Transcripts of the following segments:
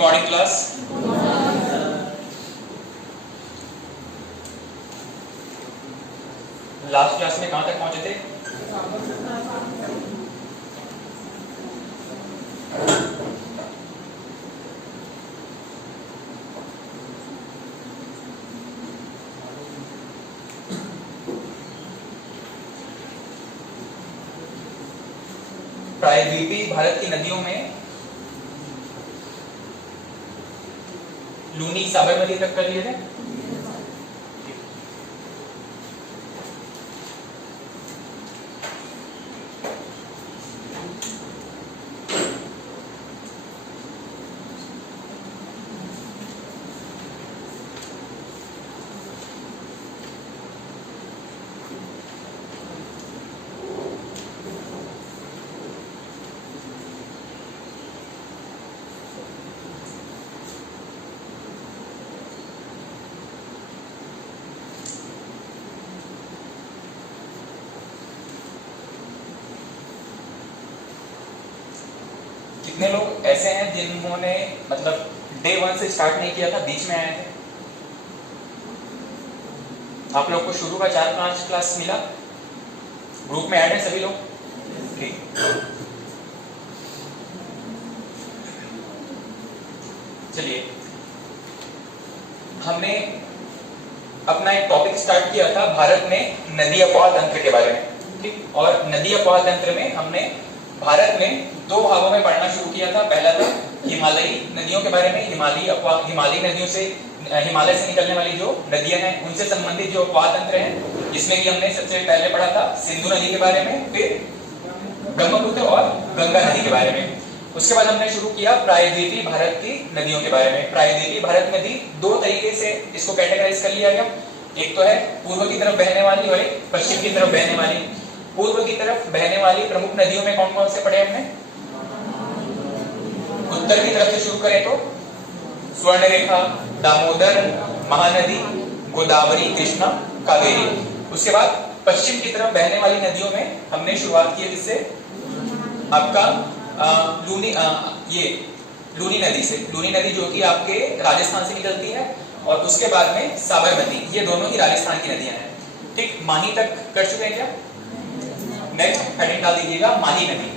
Morning class. Last class में कहां तक पहुंचे थे? प्रायद्वीपीय भारत की नदियों में लूनी साबरमती तक कर लिए थे। कितने लोग ऐसे हैं जिन्होंने मतलब डे 1 से स्टार्ट नहीं किया था, बीच में आए थे? आप लोग को शुरू का 4-5 क्लास मिला? ग्रुप में ऐड है सभी लोग? ठीक, चलिए हमने अपना एक टॉपिक स्टार्ट किया था भारत में नदी अपवाह तंत्र के बारे में। ठीक, और नदी अपवाह तंत्र में हमने भारत में 2 भागों में पढ़ना शुरू किया था। पहला था हिमालयी नदियों के बारे में, हिमालयी नदियों से, हिमालय से निकलने वाली जो नदियां हैं उनसे संबंधित जो अपवाह तंत्र हैं, जिसमें कि हमने सबसे पहले पढ़ा था सिंधु नदी के बारे में, फिर ब्रह्मपुत्र और गंगा नदी के बारे में। उसके बाद हमने शुरू किया प्रायद्वीपीय भारत की नदियों के बारे में। प्रायद्वीपीय भारत नदी 2 तरीके से इसको कैटेगराइज कर लिया गया। एक तो है पूर्व की तरफ बहने वाली और एक पश्चिम की तरफ बहने वाली। पूर्व की तरफ बहने वाली प्रमुख नदियों में कौन कौन से पढ़े हमने? उत्तर की तरफ से शुरू करें तो स्वर्णरेखा, दामोदर, महानदी, गोदावरी, कृष्णा, कावेरी। उसके बाद पश्चिम की तरफ बहने वाली नदियों में हमने शुरुआत की जिससे आपका लूनी नदी से, लूनी नदी जो कि आपके राजस्थान से निकलती है, और उसके बाद में साबरमती। ये दोनों ही राजस्थान की नदियां हैं। ठीक, माही तक कर चुके हैं क्या? नेक्स्ट हेडिंग डाल दीजिएगा माही नदी।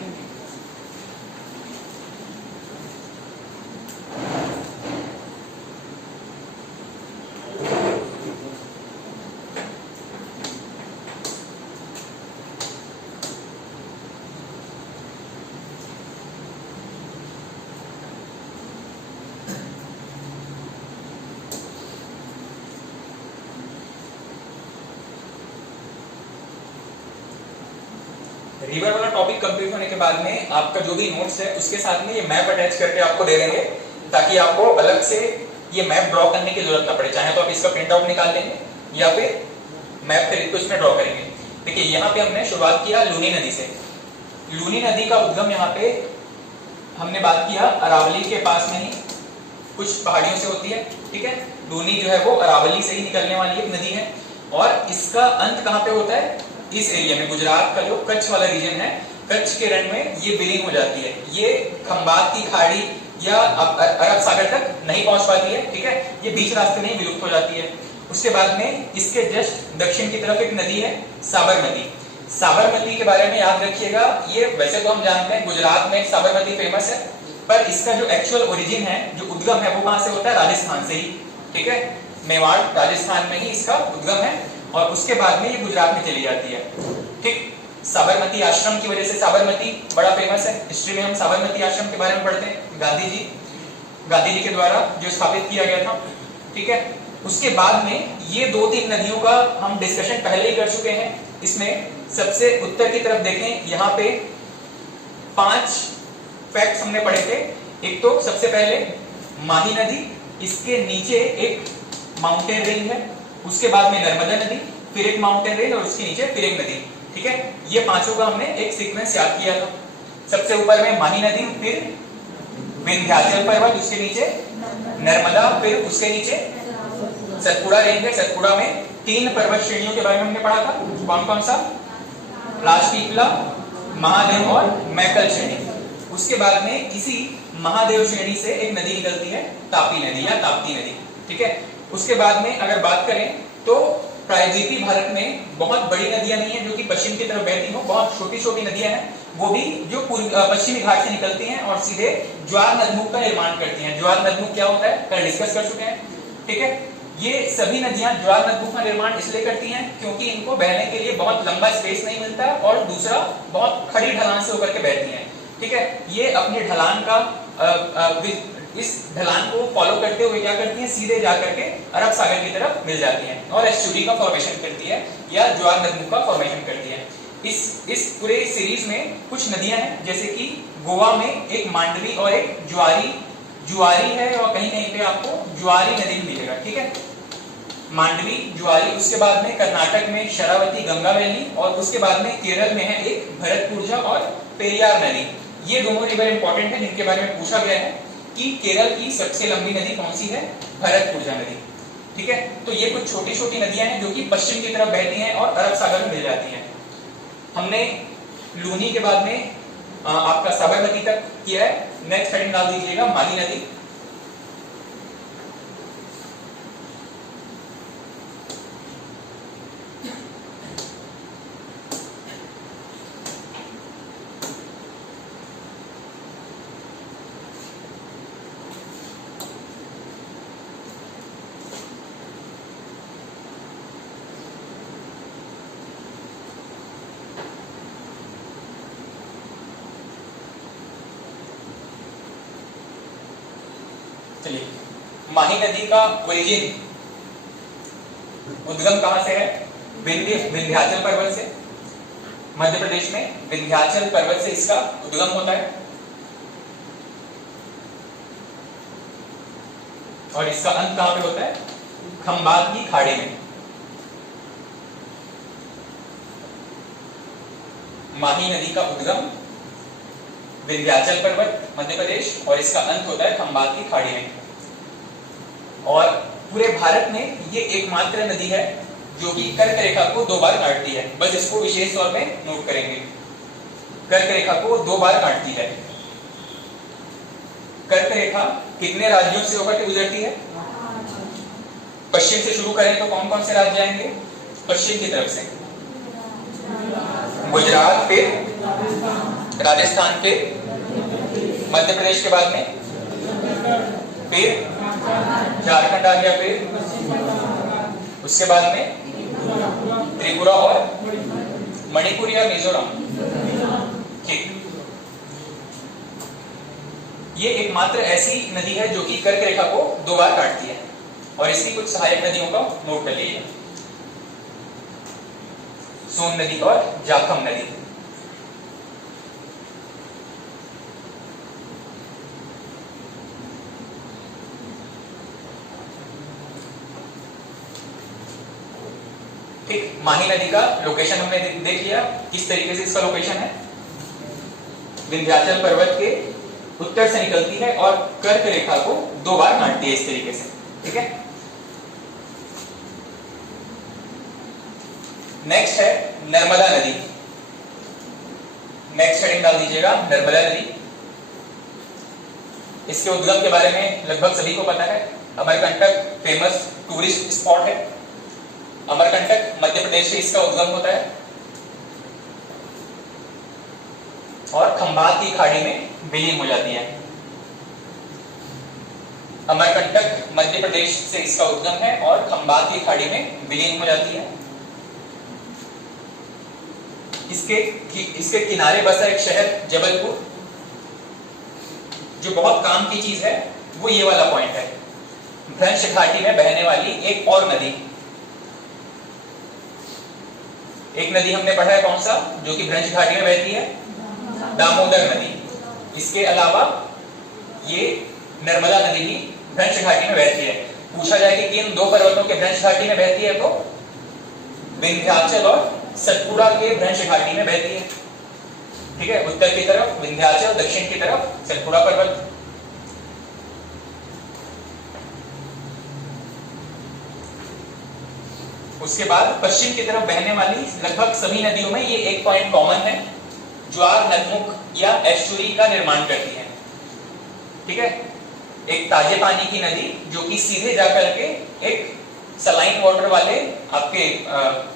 रिवर वाला टॉपिक कंप्लीट होने के बाद में आपका जो भी नोट्स है उसके साथ में ये मैप अटैच करके आपको दे देंगे, ताकि आपको अलग से ये मैप ड्रॉ करने की जरूरत ना पड़े। चाहे तो आप इसका प्रिंट आउट निकाल लेंगे या फिर मैप खरीद के उसमें ड्रॉ करेंगे। देखिए यहाँ पे हमने शुरुआत किया लूनी नदी से। लूनी नदी का उद्गम यहाँ पे हमने बात किया अरावली के पास में ही कुछ पहाड़ियों से होती है। ठीक है, लूनी जो है वो अरावली से ही निकलने वाली एक नदी है, और इसका अंत कहाँ पे होता है? इस एरिया में, गुजरात का जो कच्छ वाला रीजन है, कच्छ के रण में ये विलीन हो जाती है। ये खंबात की खाड़ी या अरब सागर तक नहीं पहुंच पाती है। ठीक है, ये बीच रास्ते में ही विलुप्त हो जाती है। उसके बाद में इसके जस्ट दक्षिण की तरफ एक नदी है साबरमती। साबरमती के बारे में याद रखिएगा, ये वैसे तो हम जानते हैं गुजरात में साबरमती फेमस है, पर इसका जो एक्चुअल ओरिजिन है, जो उद्गम है, वो कहां से होता है? राजस्थान से ही। ठीक है, मेवाड़ राजस्थान में ही इसका उद्गम है, और उसके बाद में ये गुजरात में चली जाती है। ठीक, साबरमती आश्रम की वजह से साबरमती बड़ा फेमस है। हिस्ट्री में हम साबरमती आश्रम के बारे में पढ़ते हैं, गांधी जी के द्वारा जो स्थापित किया गया था। ठीक है, उसके बाद में ये 2-3 नदियों का हम डिस्कशन पहले ही कर चुके हैं। इसमें सबसे उत्तर की तरफ देखें, यहाँ पे 5 फैक्ट्स हमने पढ़े थे। एक तो सबसे पहले माही नदी, इसके नीचे एक माउंटेन रेंज है, उसके बाद में नर्मदा नदी, फिर एक माउंटेन रेंज, और उसके नीचे फिर एक नदी। ठीक है, ये 5 का हमने एक सीक्वेंस याद किया था। सबसे ऊपर में माही नदी, फिर विंध्याचल पर्वत, उसके नीचे नर्मदा, फिर उसके नीचे सतपुड़ा रेंज है। सतपुड़ा में 3 पर्वत श्रेणियों के बारे में हमने पढ़ा था। कौन कौन सा? राजपीपला, महादेव और मैकल श्रेणी। उसके बाद में इसी महादेव श्रेणी से एक नदी निकलती है, तापी नदी या ताप्ती नदी। ठीक है, उसके बाद में अगर बात करें तो प्रायद्वीपीय भारत में बहुत बड़ी नदियां नहीं है जो कि पश्चिम की तरफ बहती हो, बहुत छोटी छोटी नदियां हैं, वो भी जो पश्चिमी घाट से निकलती हैं और सीधे ज्वार नदमुख का निर्माण करती हैं। ज्वार नदमुख क्या होता है, कल डिस्कस कर चुके हैं। ठीक है, ये सभी नदियां ज्वार नदमुख का निर्माण इसलिए करती हैं क्योंकि इनको बहने के लिए बहुत लंबा स्पेस नहीं मिलता और दूसरा बहुत खड़ी ढलान से होकर के बहती हैं। ठीक है, ये अपनी ढलान का इस ढलान को फॉलो करते हुए क्या करती हैं, सीधे जाकर के अरब सागर की तरफ मिल जाती हैं और एस्चुरी का फॉर्मेशन करती है या ज्वार नदमुख का फॉर्मेशन करती है। इस पूरे सीरीज में कुछ नदियां हैं, जैसे कि गोवा में एक मांडवी और एक जुआरी है और कहीं कहीं पे आपको जुआरी नदी भी मिलेगा। ठीक है, मांडवी, जुआरी, उसके बाद में कर्नाटक में शरावती गंगा वैली और उसके बाद में केरल में है एक भरतपुरजा और पेरियार नदी। ये दोनों रिवर इंपॉर्टेंट है जिनके बारे में पूछा गया है कि केरल की सबसे लंबी नदी कौन सी है, भरतपुरजा नदी। ठीक है, तो ये कुछ छोटी छोटी नदियां हैं जो कि पश्चिम की तरफ बहती हैं और अरब सागर में मिल जाती हैं। हमने लूनी के बाद में आपका साबरमती तक किया है। नेक्स्ट हेडिंग डाल दीजिएगा माही नदी। चलिए, माही नदी का ओरिजिन, उद्गम कहां से है, विंध्याचल पर्वत से। मध्य प्रदेश में विंध्याचल पर्वत से इसका उद्गम होता है और इसका अंत कहां पे होता है, खंबात की खाड़ी में। माही नदी का उद्गम विंध्याचल पर्वत मध्य प्रदेश और इसका अंत होता है खंबात की खाड़ी में। और पूरे भारत में ये एकमात्र नदी है जो कि कर्क रेखा को 2 बार काटती है। बस इसको विशेष तौर पे नोट करेंगे, कर्क रेखा को 2 बार काटती है। कर्क रेखा कितने राज्यों से होकर के गुजरती है, पश्चिम से शुरू करें तो कौन कौन से राज्य आएंगे, पश्चिम की तरफ से गुजरात, फिर राजस्थान, फिर मध्य प्रदेश के बाद में फिर झारखंड आ गया, फिर उसके बाद में त्रिपुरा और मणिपुर या मिजोरम। ठीक, ये एकमात्र ऐसी नदी है जो कि कर्क रेखा को 2 बार काटती है और इसकी कुछ सहायक नदियों का नोट कर लीजिए, सोन नदी और जाखम नदी। ठीक, माही नदी का लोकेशन हमने देख लिया, किस तरीके से इसका लोकेशन है, विंध्याचल पर्वत के उत्तर से निकलती है और कर्क रेखा को 2 बार काटती है इस तरीके से। ठीक है, नेक्स्ट है नर्मदा नदी। नेक्स्ट हेडिंग डाल दीजिएगा नर्मदा नदी। इसके उद्गम के बारे में लगभग सभी को पता है। अमरकंटक फेमस टूरिस्ट स्पॉट है। अमरकंटक मध्य प्रदेश से इसका उद्गम होता है और खंबात की खाड़ी में विलीन हो जाती है। अमरकंटक मध्य प्रदेश से इसका उद्गम है और खंबात की खाड़ी में विलीन हो जाती है। इसके किनारे बसा एक शहर जबलपुर। जो बहुत काम की चीज है वो ये वाला पॉइंट है, भ्रंश घाटी में बहने वाली एक और नदी। एक नदी हमने पढ़ा है कौन सा, जो कि भ्रंश घाटी में बहती है, दामोदर नदी। इसके अलावा ये नर्मदा नदी भी भ्रंश घाटी में बहती है। पूछा जाए कि किन 2 पर्वतों के भ्रंश घाटी में बहती है, तो विंध्याचल और सतपुड़ा के भ्रंश घाटी में बहती है। ठीक है, उत्तर की तरफ विंध्याचल, दक्षिण की तरफ सतपुड़ा पर्वत। उसके बाद पश्चिम की तरफ बहने वाली लगभग सभी नदियों में ये एक पॉइंट कॉमन है, ज्वार नदमुख या एस्चुरी का निर्माण करती है। ठीक है, एक ताजे पानी की नदी जो कि सीधे जाकर के एक सलाइन वाटर वाले आपके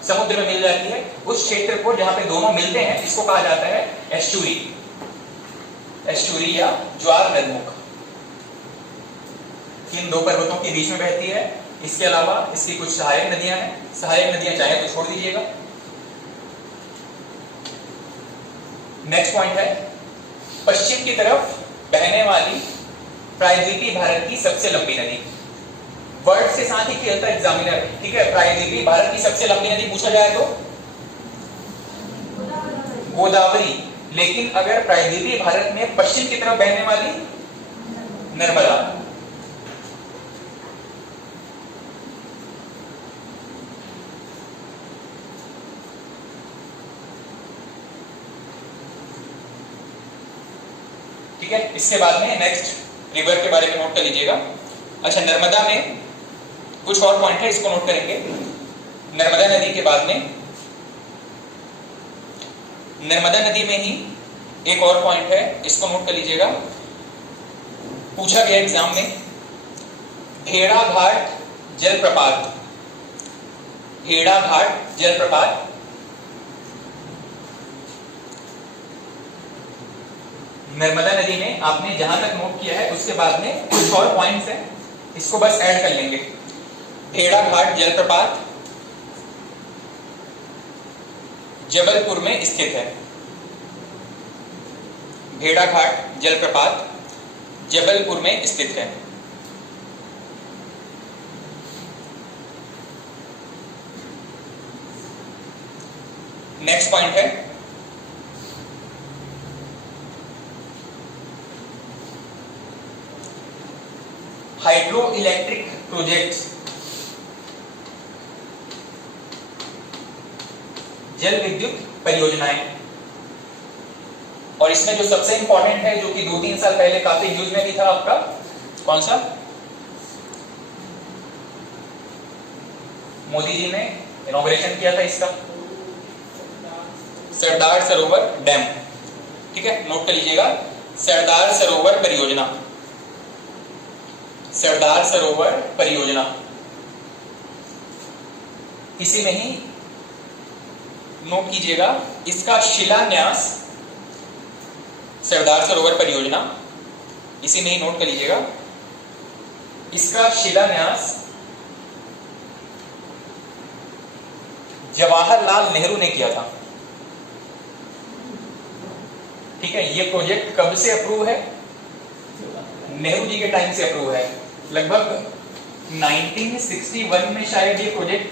समुद्र में मिल जाती है, उस क्षेत्र को जहां पे दोनों मिलते हैं इसको कहा जाता है एस्चुरी, एस्चुरी या ज्वार नदमुख। इन दो पर्वतों के बीच में बहती है। इसके अलावा इसकी कुछ सहायक नदियां हैं, सहायक नदियां चाहे तो छोड़ दीजिएगा। नेक्स्ट पॉइंट है पश्चिम की तरफ बहने वाली प्रायद्वीपीय भारत की सबसे लंबी नदी। वर्ड से साथ ही खेलता एग्जामिनर। ठीक है, प्रायद्वीपीय भारत की सबसे लंबी नदी पूछा जाए तो गोदावरी, लेकिन अगर प्रायद्वीपीय भारत में पश्चिम की तरफ बहने वाली नर्मदा। ठीक है, इसके बाद में नेक्स्ट रिवर के बारे में नोट कर लीजिएगा। अच्छा, नर्मदा में कुछ और पॉइंट है, इसको नोट करेंगे। नर्मदा नदी के बाद में, नर्मदा नदी में ही एक और पॉइंट है, इसको नोट कर लीजिएगा। पूछा गया एग्जाम में, भेड़ाघाट जलप्रपात, भेड़ाघाट जलप्रपात नर्मदा नदी में आपने जहां तक नोट किया है उसके बाद में कुछ और पॉइंट्स हैं, इसको बस ऐड कर लेंगे। भेड़ाघाट जलप्रपात जबलपुर में स्थित है। भेड़ाघाट जलप्रपात जबलपुर में स्थित है। नेक्स्ट पॉइंट है हाइड्रो इलेक्ट्रिक प्रोजेक्ट्स, जल विद्युत परियोजनाएं। और इसमें जो सबसे इंपॉर्टेंट है, जो कि 2-3 साल पहले काफी न्यूज में भी था, आपका कौन सा? मोदी जी ने इनॉग्रेशन किया था इसका, सरदार सरोवर डैम। ठीक है, नोट कर लीजिएगा, सरदार सरोवर परियोजना, सरदार सरोवर परियोजना। इसी में ही नोट कीजिएगा, इसका शिलान्यास, सरदार सरोवर परियोजना, इसी में ही नोट कर लीजिएगा, इसका शिलान्यास जवाहरलाल नेहरू ने किया था। ठीक है, ये प्रोजेक्ट कब से अप्रूव है? नेहरू जी के टाइम से अप्रूव है। लगभग 1961 में शायद ये प्रोजेक्ट,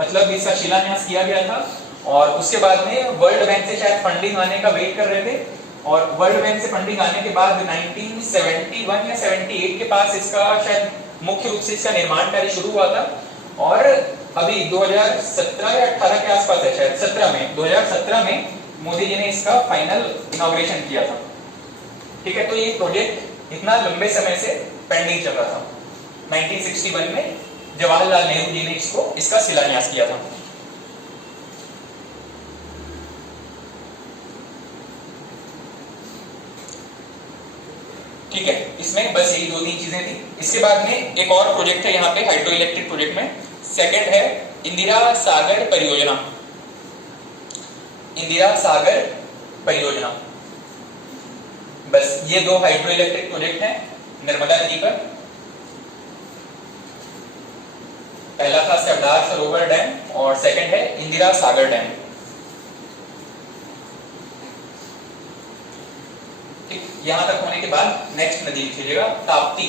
मतलब इसका शिलान्यास किया गया था। और उसके बाद में वर्ल्ड बैंक से शायद फंडिंग आने का वेट कर रहे थे, और वर्ल्ड बैंक से फंडिंग आने के बाद 1971 या 78 के पास इसका शायद मुख्य रूप से इसका निर्माण कार्य शुरू हुआ था। और अभी 2017 या 18 के आसपास है, शायद 2017 में मोदी जी ने इसका फाइनल इनॉग्रेशन किया था। ठीक है, तो ये प्रोजेक्ट इतना लंबे समय से पेंडिंग चल रहा था। 1961 में जवाहरलाल नेहरू जी ने इसका शिलान्यास किया था। ठीक है, इसमें बस यही 2-3 चीजें थी। इसके बाद में एक और प्रोजेक्ट है यहाँ पे हाइड्रो इलेक्ट्रिक प्रोजेक्ट में, सेकंड है इंदिरा सागर परियोजना। इंदिरा सागर परियोजना, बस ये 2 हाइड्रो इलेक्ट्रिक प्रोजेक्ट हैं नर्मदा नदी पर। पहला था सरदार सरोवर डैम और सेकंड है इंदिरा सागर डैम। ठीक, यहां तक होने के बाद नेक्स्ट नदी लिख लीजिएगा, ताप्ती,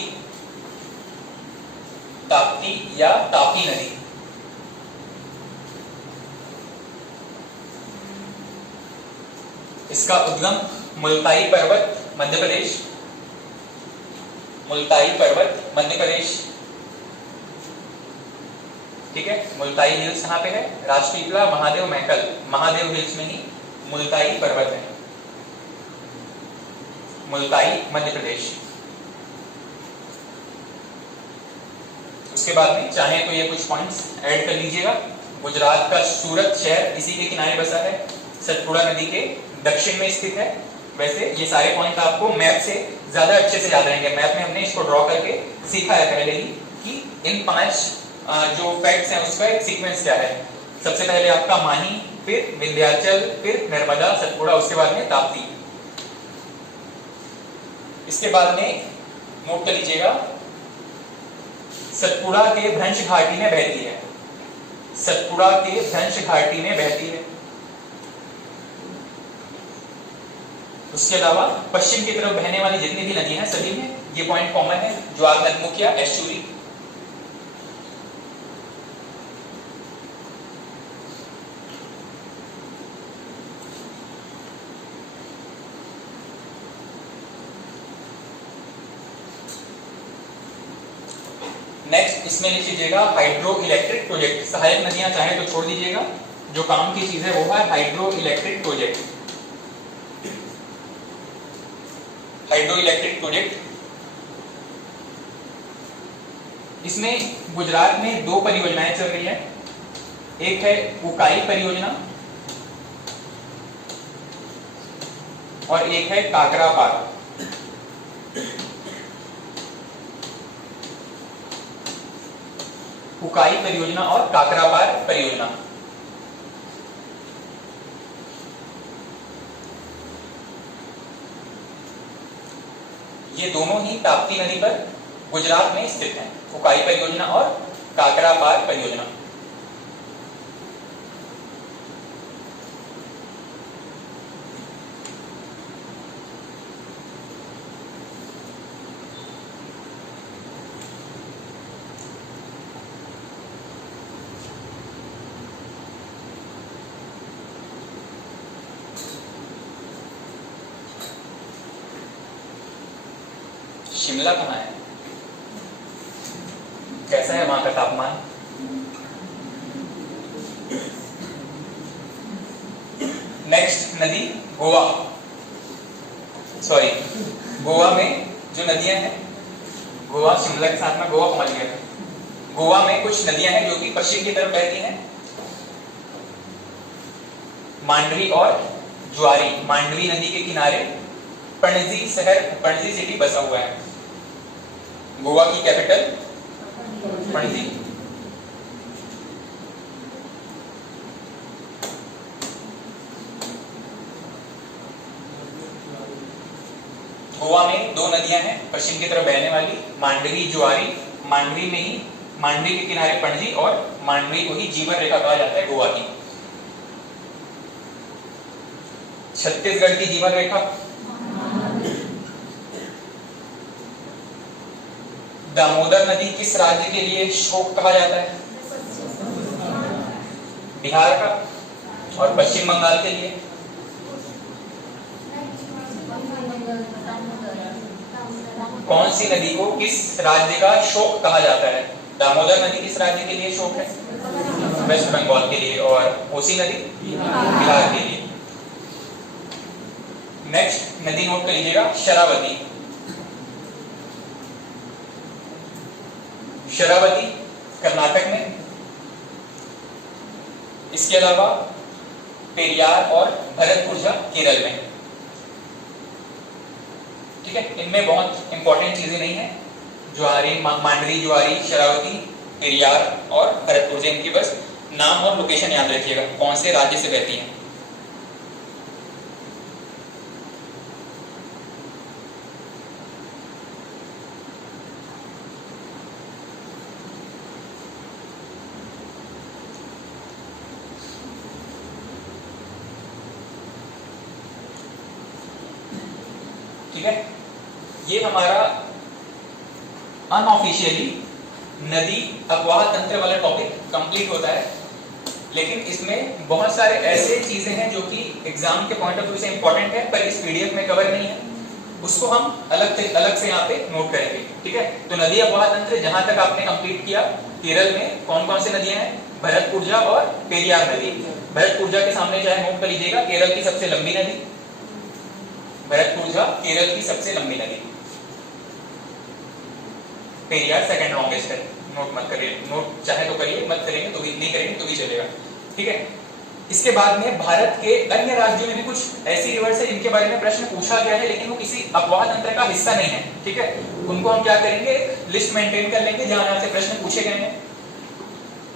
ताप्ती या तापी नदी। इसका उद्गम मुल्ताई पर्वत मध्य प्रदेश, मुल्ताई पर्वत मध्य प्रदेश। ठीक है, मुल्ताई हिल्स कहां पे है? राजपीपला, महादेव, महकल, महादेव हिल्स में ही मुल्ताई पर्वत है, मुल्ताई मध्य प्रदेश। उसके बाद में चाहे तो ये कुछ पॉइंट्स ऐड कर लीजिएगा। गुजरात का सूरत शहर इसी के किनारे बसा है, सतपुड़ा नदी के दक्षिण में स्थित है। वैसे ये सारे पॉइंट आपको मैप से ज्यादा अच्छे से याद रहेंगे। मैप में हमने इसको ड्रॉ करके सीखा है पहले ही कि इन 5 जो फैक्ट्स हैं उसका एक सीक्वेंस क्या है। सबसे पहले आपका माही, फिर विंध्याचल, फिर नर्मदा, सतपुड़ा, उसके बाद में ताप्ती। इसके बाद में नोट कर लीजिएगा, सतपुड़ा के भ्रंश घाटी में बहती है। सतपुड़ा के भ्रंश घाटी में बहती है। उसके अलावा पश्चिम की तरफ बहने वाली जितनी भी नदी हैं सभी में ये पॉइंट कॉमन है, ज्वार, नदमुखिया, एस्चुरी। नेक्स्ट इसमें लिख लीजिएगा हाइड्रो इलेक्ट्रिक प्रोजेक्ट। सहायक नदियां चाहे तो छोड़ दीजिएगा, जो काम की चीज है वो है hydro electric project. Hydro electric project, इसमें गुजरात में 2 परियोजनाएं चल रही है। एक है उकाई परियोजना और एक है काकरापार। उकाई परियोजना और काकरापार परियोजना। ये दोनों ही ताप्ती नदी पर गुजरात में स्थित हैं, उकाई परियोजना और काकरापार परियोजना। शिमला कहाँ है? कैसा है वहां का तापमान? नेक्स्ट नदी गोवा। सॉरी, गोवा में जो नदियां हैं, गोवा शिमला के साथ में गोवा पहुंच गया था। गोवा में कुछ नदियां हैं जो कि पश्चिम की तरफ बहती हैं। मांडवी और ज्वारी। मांडवी नदी के किनारे पणजी शहर, पणजी सिटी बसा हुआ है। गोवा की कैपिटल पणजी। गोवा में 2 नदियां हैं पश्चिम की तरफ बहने वाली, मांडवी, ज्वारी। मांडवी में ही, मांडवी के किनारे पणजी, और मांडवी को ही जीवन रेखा कहा जाता है गोवा की। छत्तीसगढ़ की जीवन रेखा दामोदर नदी किस राज्य के लिए शोक कहा जाता है? बिहार का। और पश्चिम बंगाल के लिए? कौन सी नदी को किस राज्य का शोक कहा जाता है? दामोदर नदी किस राज्य के लिए शोक है? वेस्ट बंगाल के लिए। और कोसी नदी बिहार के लिए। नेक्स्ट नदी नोट कर लीजिएगा, शरावती। शरावती कर्नाटक में। इसके अलावा पेरियार और भरतपुजा केरल में। ठीक है, इनमें बहुत इंपॉर्टेंट चीजें नहीं है। ज्वारी, मांडवी, ज्वारी, शरावती, पेरियार और भरतपुजा, इनकी बस नाम और लोकेशन याद रखिएगा, कौन से राज्य से बहती हैं। ठीक है, ये हमारा अनऑफिशियली नदी अफवाह तंत्र वाला टॉपिक कंप्लीट होता है। लेकिन इसमें बहुत सारे ऐसे चीजें हैं जो कि एग्जाम के पॉइंट ऑफ व्यू से इंपॉर्टेंट है, पर इस पीडीएफ में कवर नहीं है। उसको हम अलग से यहाँ पे नोट करेंगे। ठीक है, तो नदी अफवाह तंत्र जहां तक आपने कंप्लीट किया, केरल में कौन कौन से नदियां हैं? भरतपुजा और पेरियार नदी। भरतपुजा के सामने चाहे नोट कर लीजिएगा, केरल की सबसे लंबी नदी। भरतपुजा केरल की सबसे लंबी नदी। पेरियार सेकंड लॉन्गेस्ट है। नोट मत करिए, नोट चाहे तो करिए, मत करेंगे तो भी, नहीं करेंगे तो भी चलेगा। ठीक है, इसके बाद में भारत के अन्य राज्यों में भी कुछ ऐसी रिवर्स है जिनके बारे में प्रश्न पूछा गया है लेकिन वो किसी अपवाद तंत्र का हिस्सा नहीं है, ठीक है। उनको हम क्या करेंगे, लिस्ट मेंटेन कर लेंगे जहां जहां से प्रश्न पूछे गए हैं,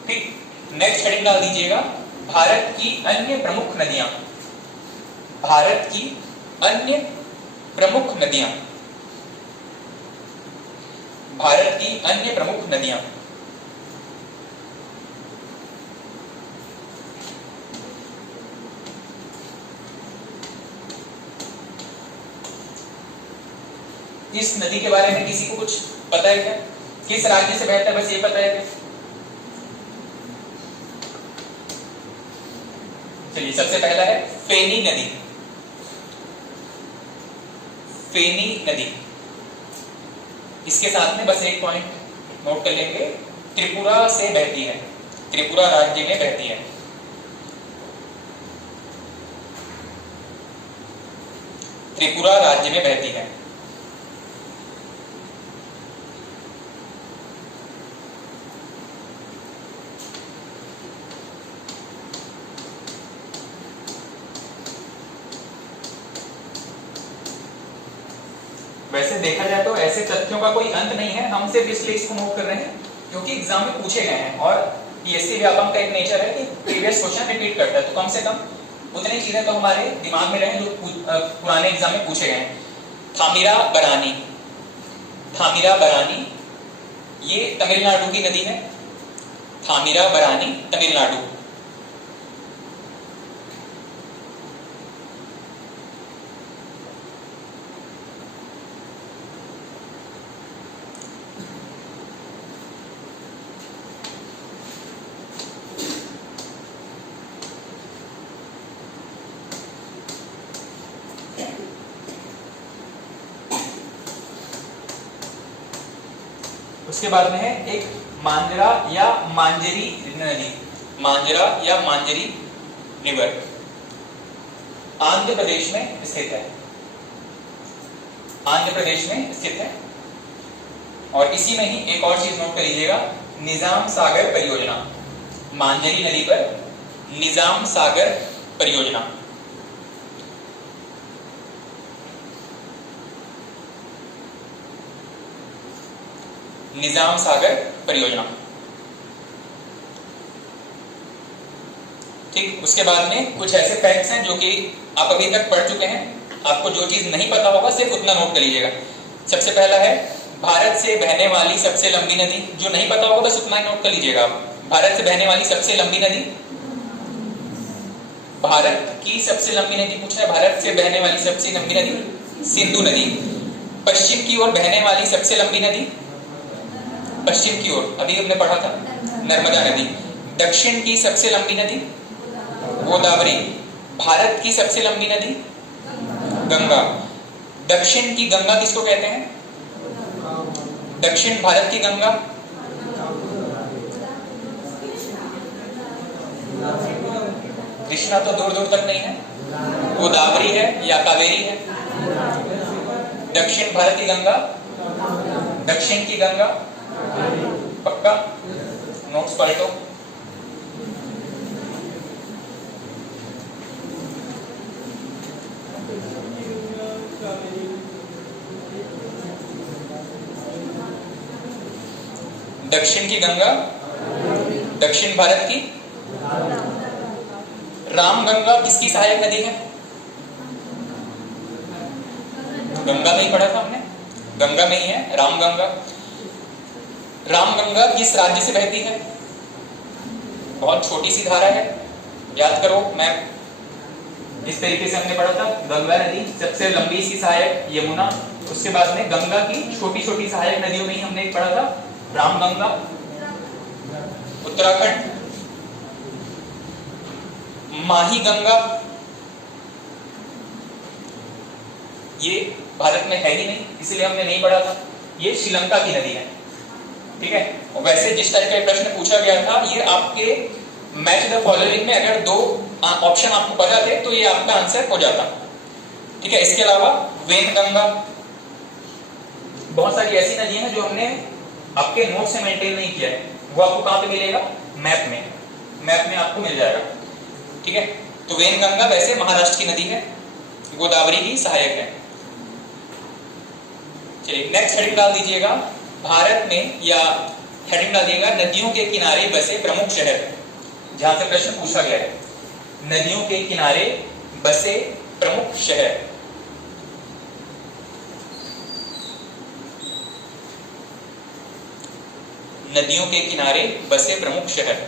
ठीक। नेक्स्ट हेडिंग डाल दीजिएगा, भारत की अन्य प्रमुख नदियां। भारत की अन्य प्रमुख नदियां। भारत की अन्य प्रमुख नदियां। इस नदी के बारे में किसी को कुछ पता है क्या? किस राज्य से बहता है, बस ये पता है क्या? चलिए, सबसे पहला है फेनी नदी। फेनी नदी, इसके साथ में बस एक पॉइंट नोट कर लेंगे, त्रिपुरा से बहती है, त्रिपुरा राज्य में बहती है। त्रिपुरा राज्य में बहती है। वैसे देखा जाए तो ऐसे तथ्यों का कोई अंत नहीं है, हम सिर्फ इसलिए इसको नोट कर रहे हैं क्योंकि एग्जाम में पूछे गए हैं और पीएससी व्यापम का एक नेचर है कि प्रीवियस क्वेश्चन रिपीट करता है, तो कम से कम उतनी चीजें तो हमारे दिमाग में रहे जो पुराने एग्जाम में पूछे गए हैं। थामीरा बरानी। थामीरा बरानी ये तमिलनाडु की नदी है। थामीरा बरानी तमिलनाडु। उसके बाद में है एक मांजरा या मांजरी नदी। मांजरा या मांजरी रिवर आंध्र प्रदेश में स्थित है। आंध्र प्रदेश में स्थित है। और इसी में ही एक और चीज नोट कर लीजिएगा, निजाम सागर परियोजना। मांजरी नदी पर निजाम सागर परियोजना। निजाम सागर परियोजना, ठीक। उसके बाद में कुछ ऐसे फैक्ट्स हैं जो कि आप अभी तक पढ़ चुके हैं, आपको जो चीज नहीं पता होगा सिर्फ उतना नोट कर लीजिएगा। सबसे पहला है भारत से बहने वाली सबसे लंबी नदी। जो नहीं पता होगा बस उतना ही नोट कर लीजिएगा आप। भारत से बहने वाली सबसे लंबी नदी, भारत की सबसे लंबी नदी पूछा है। भारत से बहने वाली सबसे लंबी नदी सिंधु नदी। पश्चिम की ओर बहने वाली सबसे लंबी नदी, पश्चिम की ओर अभी हमने पढ़ा था, नर्मदा नदी। दक्षिण की सबसे लंबी नदी गोदावरी। भारत की सबसे लंबी नदी गंगा। दक्षिण की गंगा किसको कहते हैं? दक्षिण भारत की गंगा कृष्णा तो दूर दूर तक नहीं है, गोदावरी है या कावेरी है। दक्षिण भारत की गंगा, दक्षिण की गंगा पक्का, नोट्स पलटो। दक्षिण की गंगा, दक्षिण भारत की रामगंगा किसकी सहायक नदी है? गंगा में ही पढ़ा था हमने, गंगा में ही है रामगंगा। रामगंगा किस राज्य से बहती है? बहुत छोटी सी धारा है, याद करो। मैं इस तरीके से हमने पढ़ा था, गंगा नदी सबसे लंबी सी सहायक यमुना, उसके बाद में गंगा की छोटी छोटी सहायक नदियों में ही हमने पढ़ा था रामगंगा। उत्तराखंड माही गंगा, ये भारत में है ही नहीं इसलिए हमने नहीं पढ़ा था, ये श्रीलंका की नदी है, ठीक है। और वैसे जिस टाइप का प्रश्न पूछा गया था, ये आपके मैच द फॉलोइंग में अगर दो ऑप्शन आपको पता थे तो ये आपका आंसर हो जाता, ठीक है। इसके अलावा वेनगंगा, बहुत सारी ऐसी नदियां हैं जो हमने आपके नोट से मेंटेन नहीं किया है, वो आपको कहां पे मिलेगा? मैप में, मैप में आपको मिल जाएगा। ठीक है। तो वेनगंगा वैसे महाराष्ट्र की नदी है, गोदावरी की सहायक है। चलिए नेक्स्ट हेडिंग डाल दीजिएगा, भारत में, या हेडिंग डाल दिएगा नदियों के किनारे बसे प्रमुख शहर, जहां से प्रश्न पूछा गया है, नदियों के किनारे बसे प्रमुख शहर। नदियों के किनारे बसे प्रमुख शहर।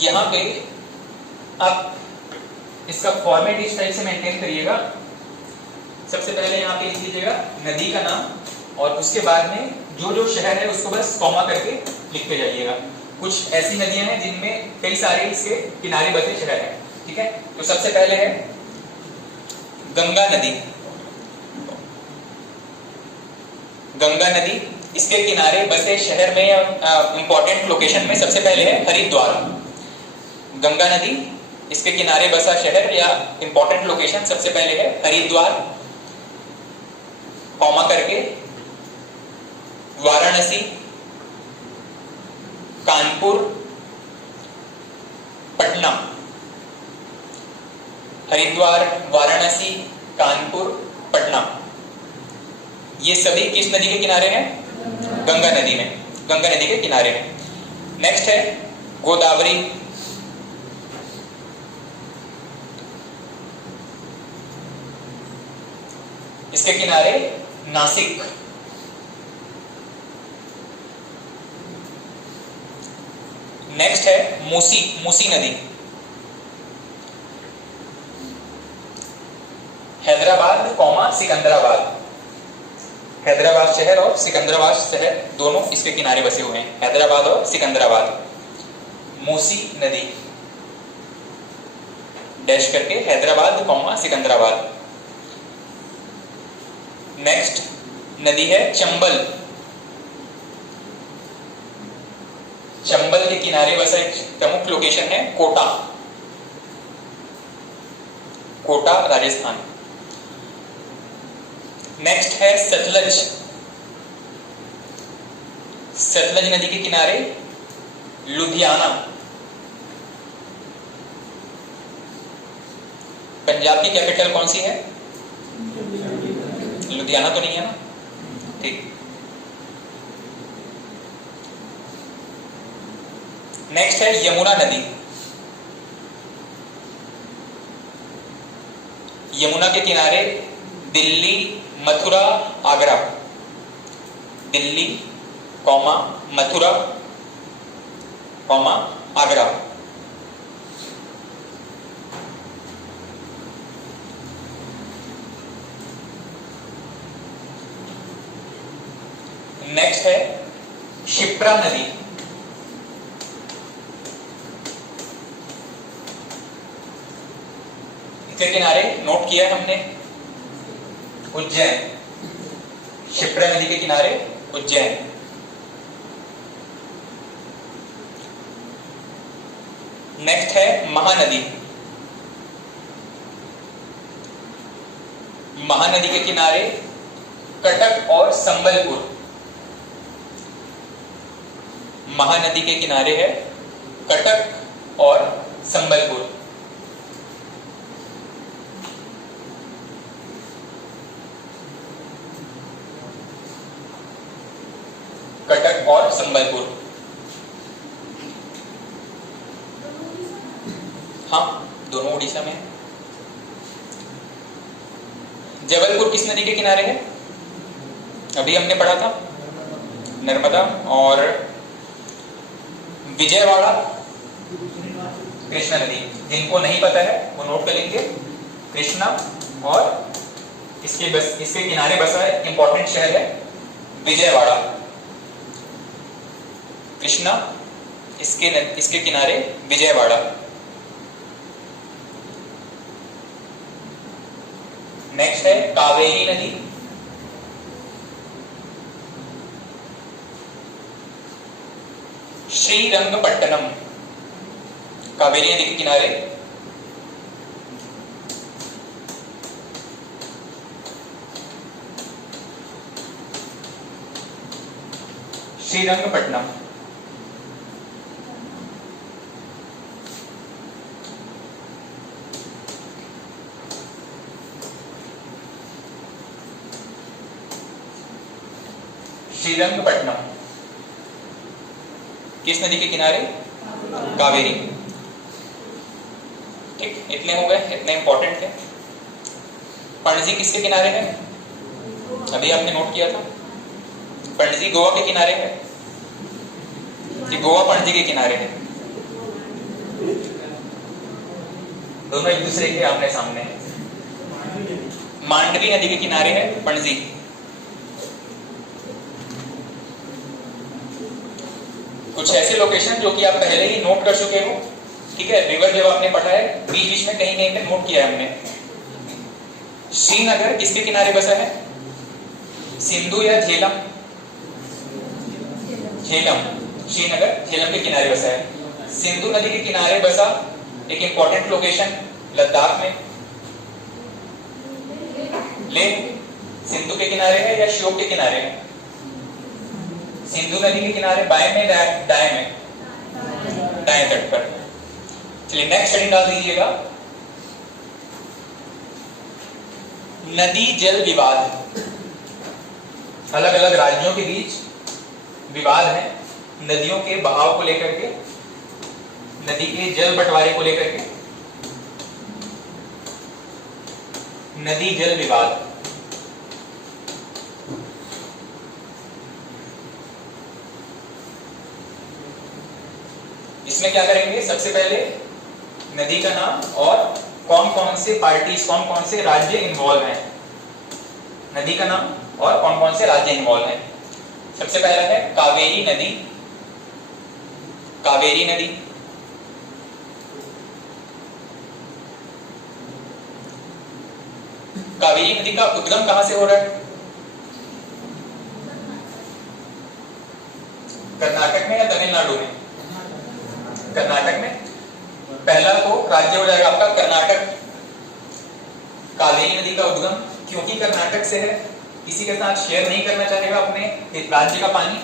यहां पे आप इसका फॉर्मेट इस टाइप से मेंटेन करिएगा। सबसे पहले यहां पे लिख लीजिएगा नदी का नाम और उसके बाद में जो जो शहर है उसको बस कॉमा करके लिखते जाइएगा। कुछ ऐसी नदियां हैं जिनमें कई सारे इसके किनारे बसे शहर हैं, ठीक है। तो सबसे पहले है गंगा नदी। गंगा नदी, इसके किनारे बसे शहर में इंपॉर्टेंट लोकेशन में सबसे पहले है हरिद्वार। गंगा नदी, इसके किनारे बसा शहर या इंपॉर्टेंट लोकेशन सबसे पहले है हरिद्वार, कॉमा करके, वाराणसी, कानपुर, पटना। हरिद्वार, वाराणसी, कानपुर, पटना, ये सभी किस नदी के किनारे हैं? गंगा नदी में, गंगा नदी के किनारे हैं। नेक्स्ट है गोदावरी। इसके किनारे नासिक। नेक्स्ट है मूसी, मूसी नदी। हैदराबाद कॉमा सिकंदराबाद। हैदराबाद शहर और सिकंदराबाद शहर दोनों इसके किनारे बसे हुए हैं, हैदराबाद और सिकंदराबाद। मूसी नदी डैश करके हैदराबाद कॉमा सिकंदराबाद। नेक्स्ट नदी है चंबल। चंबल के किनारे बसा एक प्रमुख लोकेशन है कोटा, कोटा राजस्थान। नेक्स्ट है सतलज। सतलज नदी के किनारे लुधियाना। पंजाब की कैपिटल कौन सी है? लुधियाना तो नहीं है ना, ठीक। नेक्स्ट है यमुना नदी। यमुना के किनारे Delhi, Mathura, Agra. Delhi comma Mathura comma Agra. Next है शिप्रा नदी। इसके किनारे नोट किया है हमने उज्जैन। शिप्रा नदी के किनारे उज्जैन। नेक्स्ट है महानदी। महानदी के किनारे कटक और संबलपुर। महानदी के किनारे है कटक और संबलपुर। कटक और संबलपुर, हाँ दोनों उड़ीसा में। जबलपुर किस नदी के किनारे है? अभी हमने पढ़ा था नर्मदा। और विजयवाड़ा कृष्णा नदी। जिनको नहीं पता है वो नोट कर लेंगे। कृष्णा और इसके किनारे बसा है इंपॉर्टेंट शहर है विजयवाड़ा। कृष्णा, इसके किनारे विजयवाड़ा। नेक्स्ट है कावेरी नदी। श्रीरंगपट्टनम, कावेरी नदी के किनारे। श्रीरंगपट्टनम, श्रीरंगपट्टनम किस नदी के किनारे? कावेरी। ठीक, इतने हो गए, इतने इंपॉर्टेंट थे। पणजी किसके किनारे है? अभी आपने नोट किया था, पणजी गोवा के किनारे है कि गोवा पणजी के किनारे है? दोनों एक दूसरे के आमने सामने है। मांडवी नदी के किनारे है पणजी। कुछ ऐसे लोकेशन जो कि आप पहले ही नोट कर चुके हो, ठीक है, रिवर जब आपने पढ़ा है बीच बीच में कहीं कहीं पे नोट किया है हमने। श्रीनगर किसके किनारे बसा है? सिंधु या झेलम? झेलम, श्रीनगर झेलम के किनारे बसा है। सिंधु नदी के किनारे बसा एक इंपॉर्टेंट लोकेशन लद्दाख में, ले सिंधु के किनारे है या श्योक के किनारे है? सिंधु नदी के किनारे, बाएं में दाएं में? दाएं तट पर। चलिए नेक्स्ट हेडिंग डाल दीजिएगा, नदी जल विवाद। अलग अलग राज्यों के बीच विवाद है नदियों के बहाव को लेकर के, नदी के जल बंटवारे को लेकर के। नदी जल विवाद, इसमें क्या करेंगे? सबसे पहले नदी का नाम और कौन कौन से पार्टीज, कौन कौन से राज्य इन्वॉल्व हैं। नदी का नाम और कौन कौन से राज्य इन्वॉल्व हैं। सबसे पहला है कावेरी नदी। कावेरी नदी, कावेरी नदी का उद्गम कहां से हो रहा है? कर्नाटक में या तमिलनाडु में? कर्नाटक में। पहला तो राज्य हो जाएगा आपका कर्नाटक। कावेरी नदी का उद्गम क्योंकि कर्नाटक से है, किसी के साथ शेयर नहीं करना चाहेगा अपने राज्य का पानी।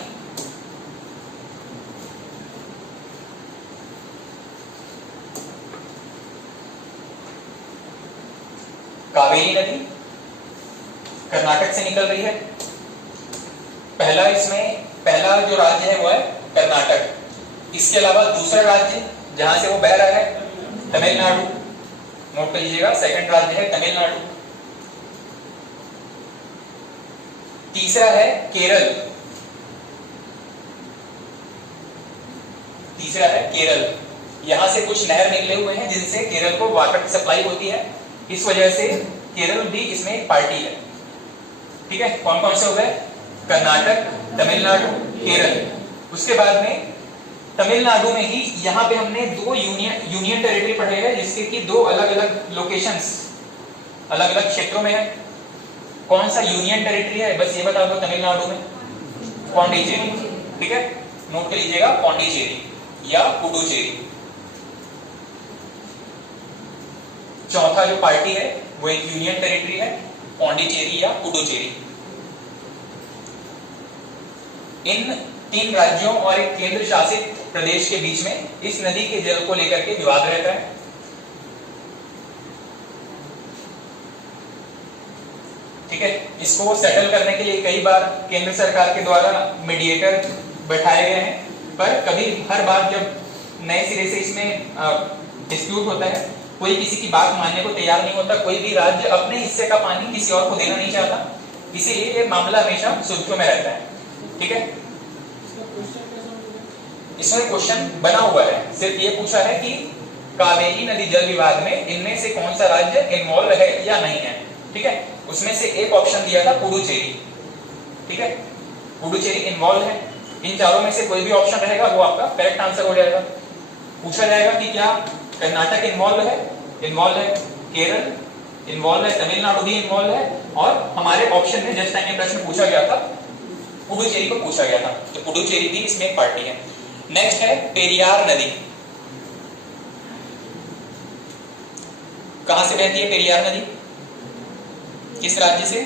कावेरी नदी कर्नाटक से निकल रही है। पहला इसमें पहला जो राज्य है वो है कर्नाटक। इसके अलावा दूसरा राज्य जहां से वो बह रहा है तमिलनाडु, नोट कर लीजिएगा, सेकंड राज्य है तमिलनाडु। तीसरा है केरल, तीसरा है केरल। यहां से कुछ नहर निकले हुए हैं जिनसे केरल को वाटर की सप्लाई होती है, इस वजह से केरल भी इसमें एक पार्टी है। ठीक है, कौन कौन से हो गए? कर्नाटक, तमिलनाडु, केरल। उसके बाद में तमिलनाडु में ही यहां पे हमने दो यूनियन टेरिटरी पढ़े हैं जिसके कि दो अलग अलग लोकेशंस अलग अलग क्षेत्रों में है। कौन सा यूनियन टेरिटरी है बस ये बता दो तमिलनाडु में? पौंडीचेरी। ठीक है, नोट कर लीजिएगा, पौंडीचेरी या पुडुचेरी। चौथा जो पार्टी है वो एक यूनियन टेरिटरी है, पौंडीचेरी या पुडुचेरी। इन तीन राज्यों और एक केंद्र शासित प्रदेश के बीच में इस नदी के जल को लेकर के विवाद रहता है। ठीक है, इसको सेटल करने के लिए कई बार केंद्र सरकार के द्वारा मीडिएटर बैठाए गए हैं, पर कभी हर बार जब नए सिरे से इसमें डिस्प्यूट होता है, कोई किसी की बात मानने को तैयार नहीं होता, कोई भी राज्य अपने हिस्से का पानी किसी और को देना नहीं चाहता, इसीलिए ये मामला हमेशा सुर्खियों में रहता है। ठीक है, इसमें क्वेश्चन बना हुआ है, सिर्फ ये पूछा है कि कावेरी नदी जल विवाद में इनमें से कौन सा राज्य इन्वॉल्व है या नहीं है। ठीक है, उसमें से एक ऑप्शन दिया था पुडुचेरी। ठीक है, पुडुचेरी इन्वॉल्व है। इन चारों में से कोई भी ऑप्शन रहेगा वो आपका करेक्ट आंसर हो जाएगा। पूछा जाएगा कि क्या कर्नाटक इन्वॉल्व है? इन्वॉल्व है। केरल इन्वॉल्व है, तमिलनाडु भी इन्वॉल्व है, और हमारे ऑप्शन में जिस टाइम ये प्रश्न पूछा गया था पुडुचेरी को पूछा गया था, तो पुडुचेरी भी इसमें एक पार्टी है। नेक्स्ट है पेरियार नदी। कहां से बहती है पेरियार नदी? किस राज्य से?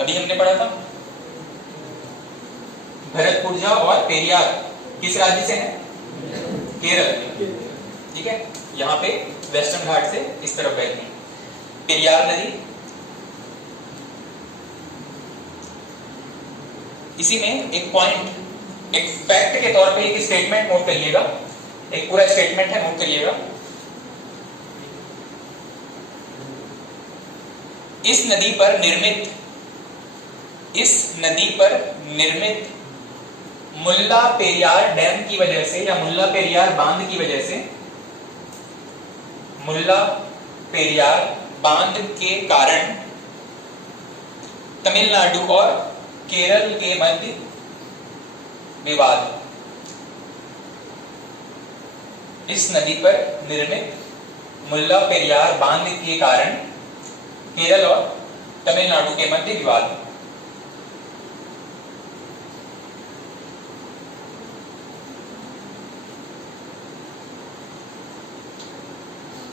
अभी हमने पढ़ा था भरतपुरजा और पेरियार किस राज्य से है? केरल। ठीक है, यहाँ पे वेस्टर्न घाट से इस तरफ बहती है पेरियार नदी। इसी में एक पॉइंट, एक फैक्ट के तौर पे एक स्टेटमेंट नोट करिएगा, एक पूरा स्टेटमेंट है, नोट करिएगा। इस नदी पर निर्मित मुल्ला पेरियार डैम की वजह से या मुल्ला पेरियार बांध की वजह से, मुल्ला पेरियार बांध के कारण तमिलनाडु और केरल के मध्य विवाद। इस नदी पर निर्मित मुल्ला पेरियार बांध के कारण केरल और तमिलनाडु के मध्य विवाद।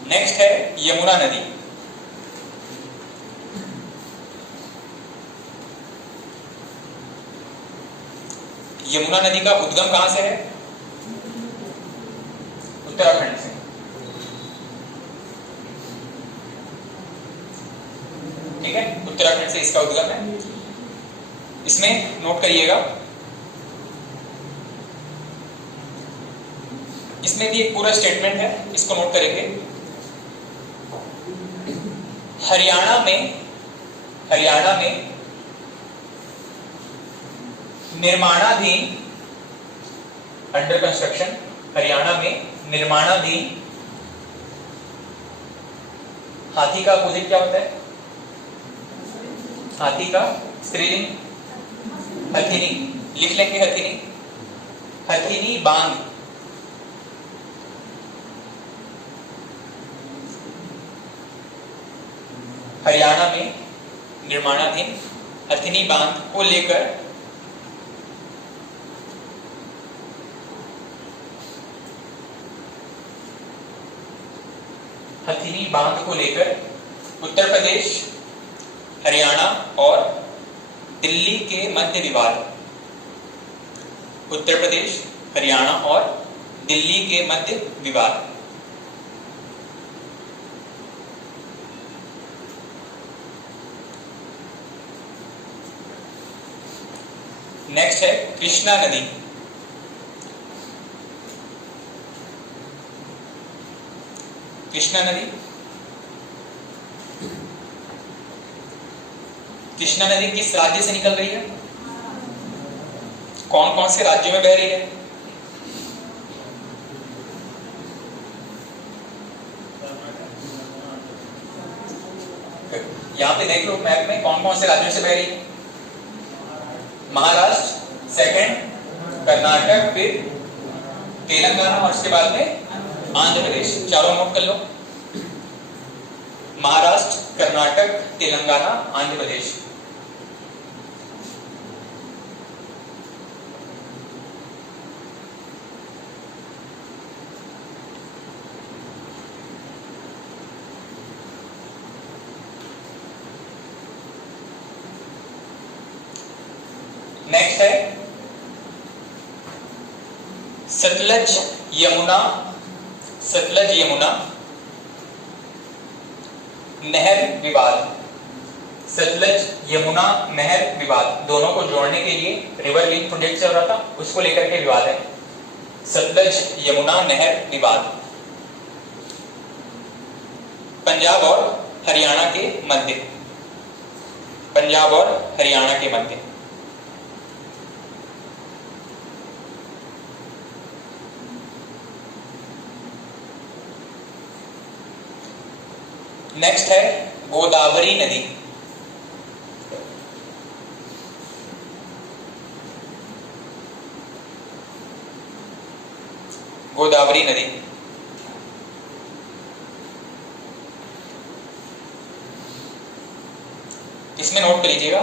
नेक्स्ट है यमुना नदी। यमुना नदी का उद्गम कहां से है? उत्तराखंड से। ठीक है, उत्तराखंड से इसका उद्गम है। इसमें नोट करिएगा, इसमें भी एक पूरा स्टेटमेंट है, इसको नोट करेंगे। हरियाणा में निर्माणाधीन, अंडर कंस्ट्रक्शन, हरियाणा में निर्माणाधीन हाथी का अपोजिट क्या होता है? हाथी का स्त्रीलिंग हथिनी, लिख लेंगे हथिनी। हथिनी बांध हरियाणा में निर्माणाधीन हथिनी बांध को लेकर उत्तर प्रदेश, हरियाणा और दिल्ली के मध्य विवाद। उत्तर प्रदेश, हरियाणा और दिल्ली के मध्य विवाद। नेक्स्ट है कृष्णा नदी। कृष्णा नदी, कृष्णा नदी किस राज्य से निकल रही है? कौन कौन से राज्यों में बह रही है? यहां पे देख लो मैप में कौन कौन से राज्यों से बह रही है। महाराष्ट्र, सेकंड कर्नाटक, फिर तेलंगाना और उसके बाद में आंध्र प्रदेश। चारों नोट कर लो, महाराष्ट्र, कर्नाटक, तेलंगाना, आंध्र प्रदेश। नेक्स्ट है सतलज यमुना नहर विवाद। सतलज यमुना नहर विवाद, दोनों को जोड़ने के लिए रिवर लिंक प्रोजेक्ट चल रहा था, उसको लेकर के विवाद है। सतलज यमुना नहर विवाद पंजाब और हरियाणा के मध्य। पंजाब और हरियाणा के मध्य। नेक्स्ट है गोदावरी नदी। गोदावरी नदी इसमें नोट कर लीजिएगा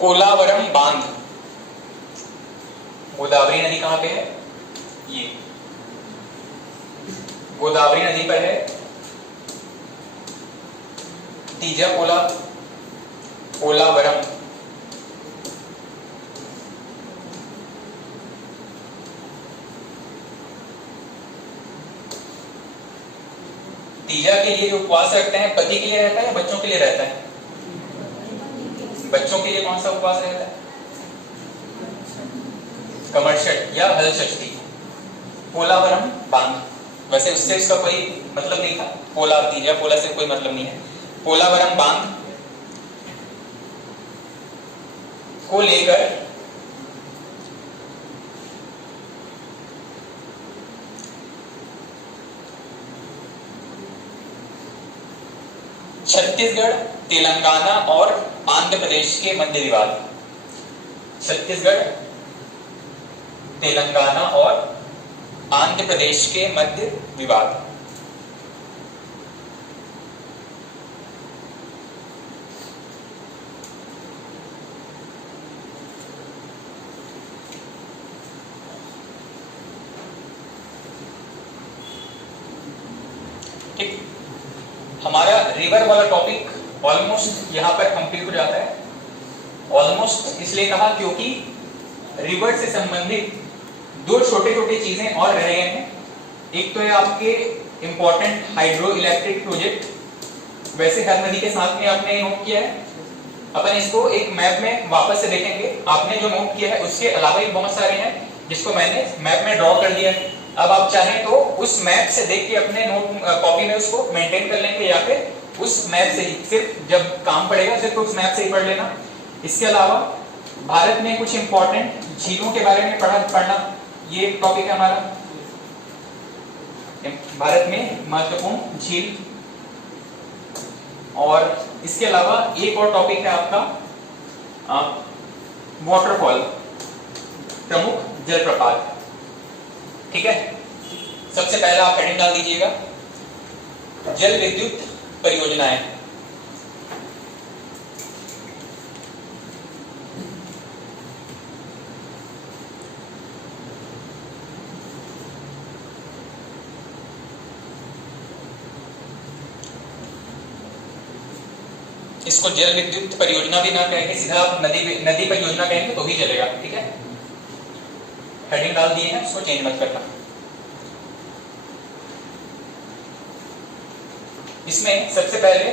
कोलावरम बांध। गोदावरी नदी कहां पे है? ये गोदावरी नदी पर है तीजा कोलावरम तीजा के लिए जो उपवास रखते हैं पति के लिए रहता है या बच्चों के लिए रहता है? बच्चों के लिए कौन सा उपवास रहता है? कमरषठ या हल षष्ठी। पोलावरम बांध, वैसे उससे इसका कोई मतलब नहीं था, पोला तीजा पोला से कोई मतलब नहीं है। पोलावरम बांध को लेकर छत्तीसगढ़, तेलंगाना और आंध्र प्रदेश के मध्य विवाद। छत्तीसगढ़, तेलंगाना और आंध्र प्रदेश के मध्य विवाद। ठीक, हमारा रिवर वाला टॉपिक ऑलमोस्ट यहां पर कंप्लीट हो जाता है। ऑलमोस्ट इसलिए कहा क्योंकि रिवर से संबंधित दो छोटे छोटे चीजें और रह गए हैं। एक तो है आपके इंपॉर्टेंट हाइड्रो इलेक्ट्रिक प्रोजेक्ट, वैसे हर नदी के साथ में आपने नोट किया है, अपन इसको एक मैप में वापस से देखेंगे। आपने जो नोट किया है उसके अलावा भी बहुत सारे हैं जिसको मैंने मैप में ड्रॉ कर दिया है। अब आप चाहें तो उस मैप से देख के अपने नोट कॉपी में उसको मेंटेन कर लेंगे, या फिर उस मैप से ही सिर्फ जब काम पड़ेगा सिर्फ उस मैप से ही पढ़ लेना। इसके अलावा भारत में कुछ इंपॉर्टेंट झीलों के बारे में पढ़ना, ये टॉपिक है हमारा। भारत में महत्वपूर्ण झील, और इसके अलावा एक और टॉपिक है आपका वाटरफॉल, प्रमुख जलप्रपात। ठीक है, सबसे पहला आप हेडिंग डाल दीजिएगा जल विद्युत परियोजनाएं। इसको जल विद्युत परियोजना भी ना कहेंगे, सीधा आप नदी परियोजना कहेंगे तो भी चलेगा। ठीक है, हेडिंग डाल दिए हैं, उसको चेंज मत करना। इसमें सबसे पहले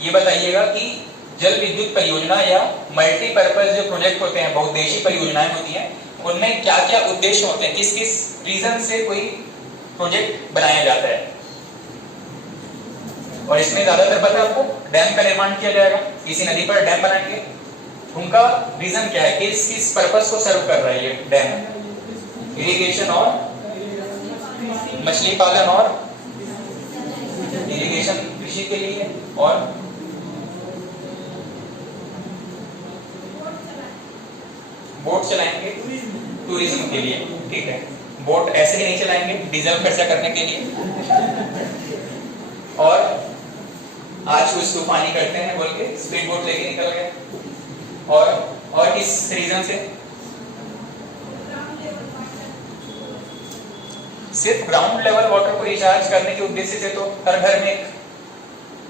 ये बताइएगा कि जल विद्युत परियोजना या मल्टीपर्पज जो प्रोजेक्ट होते हैं, बहुउद्देशीय परियोजनाएं होती हैं, उनमें क्या क्या उद्देश्य होते हैं, किस किस रीजन से कोई प्रोजेक्ट बनाया जाता है। और इसमें ज्यादातर पता है आपको, डैम का निर्माण किया जाएगा, किसी नदी पर डैम बनाएंगे, उनका रीजन क्या है, किस किस पर्पस को सर्व कर रहा है ये डैम? इरिगेशन और मछली पालन, और इरिगेशन कृषि के लिए, और बोट चलाएंगे टूरिज्म के लिए। ठीक है, बोट ऐसे ही नहीं चलाएंगे, डीजल खर्चा करने के लिए। और आज कुछ तूफानी करते हैं बोल के स्पीड बोट लेके निकल गए। और किस रीजन से? सिर्फ ग्राउंड लेवल वाटर को रिचार्ज करने के उद्देश्य से तो हर घर में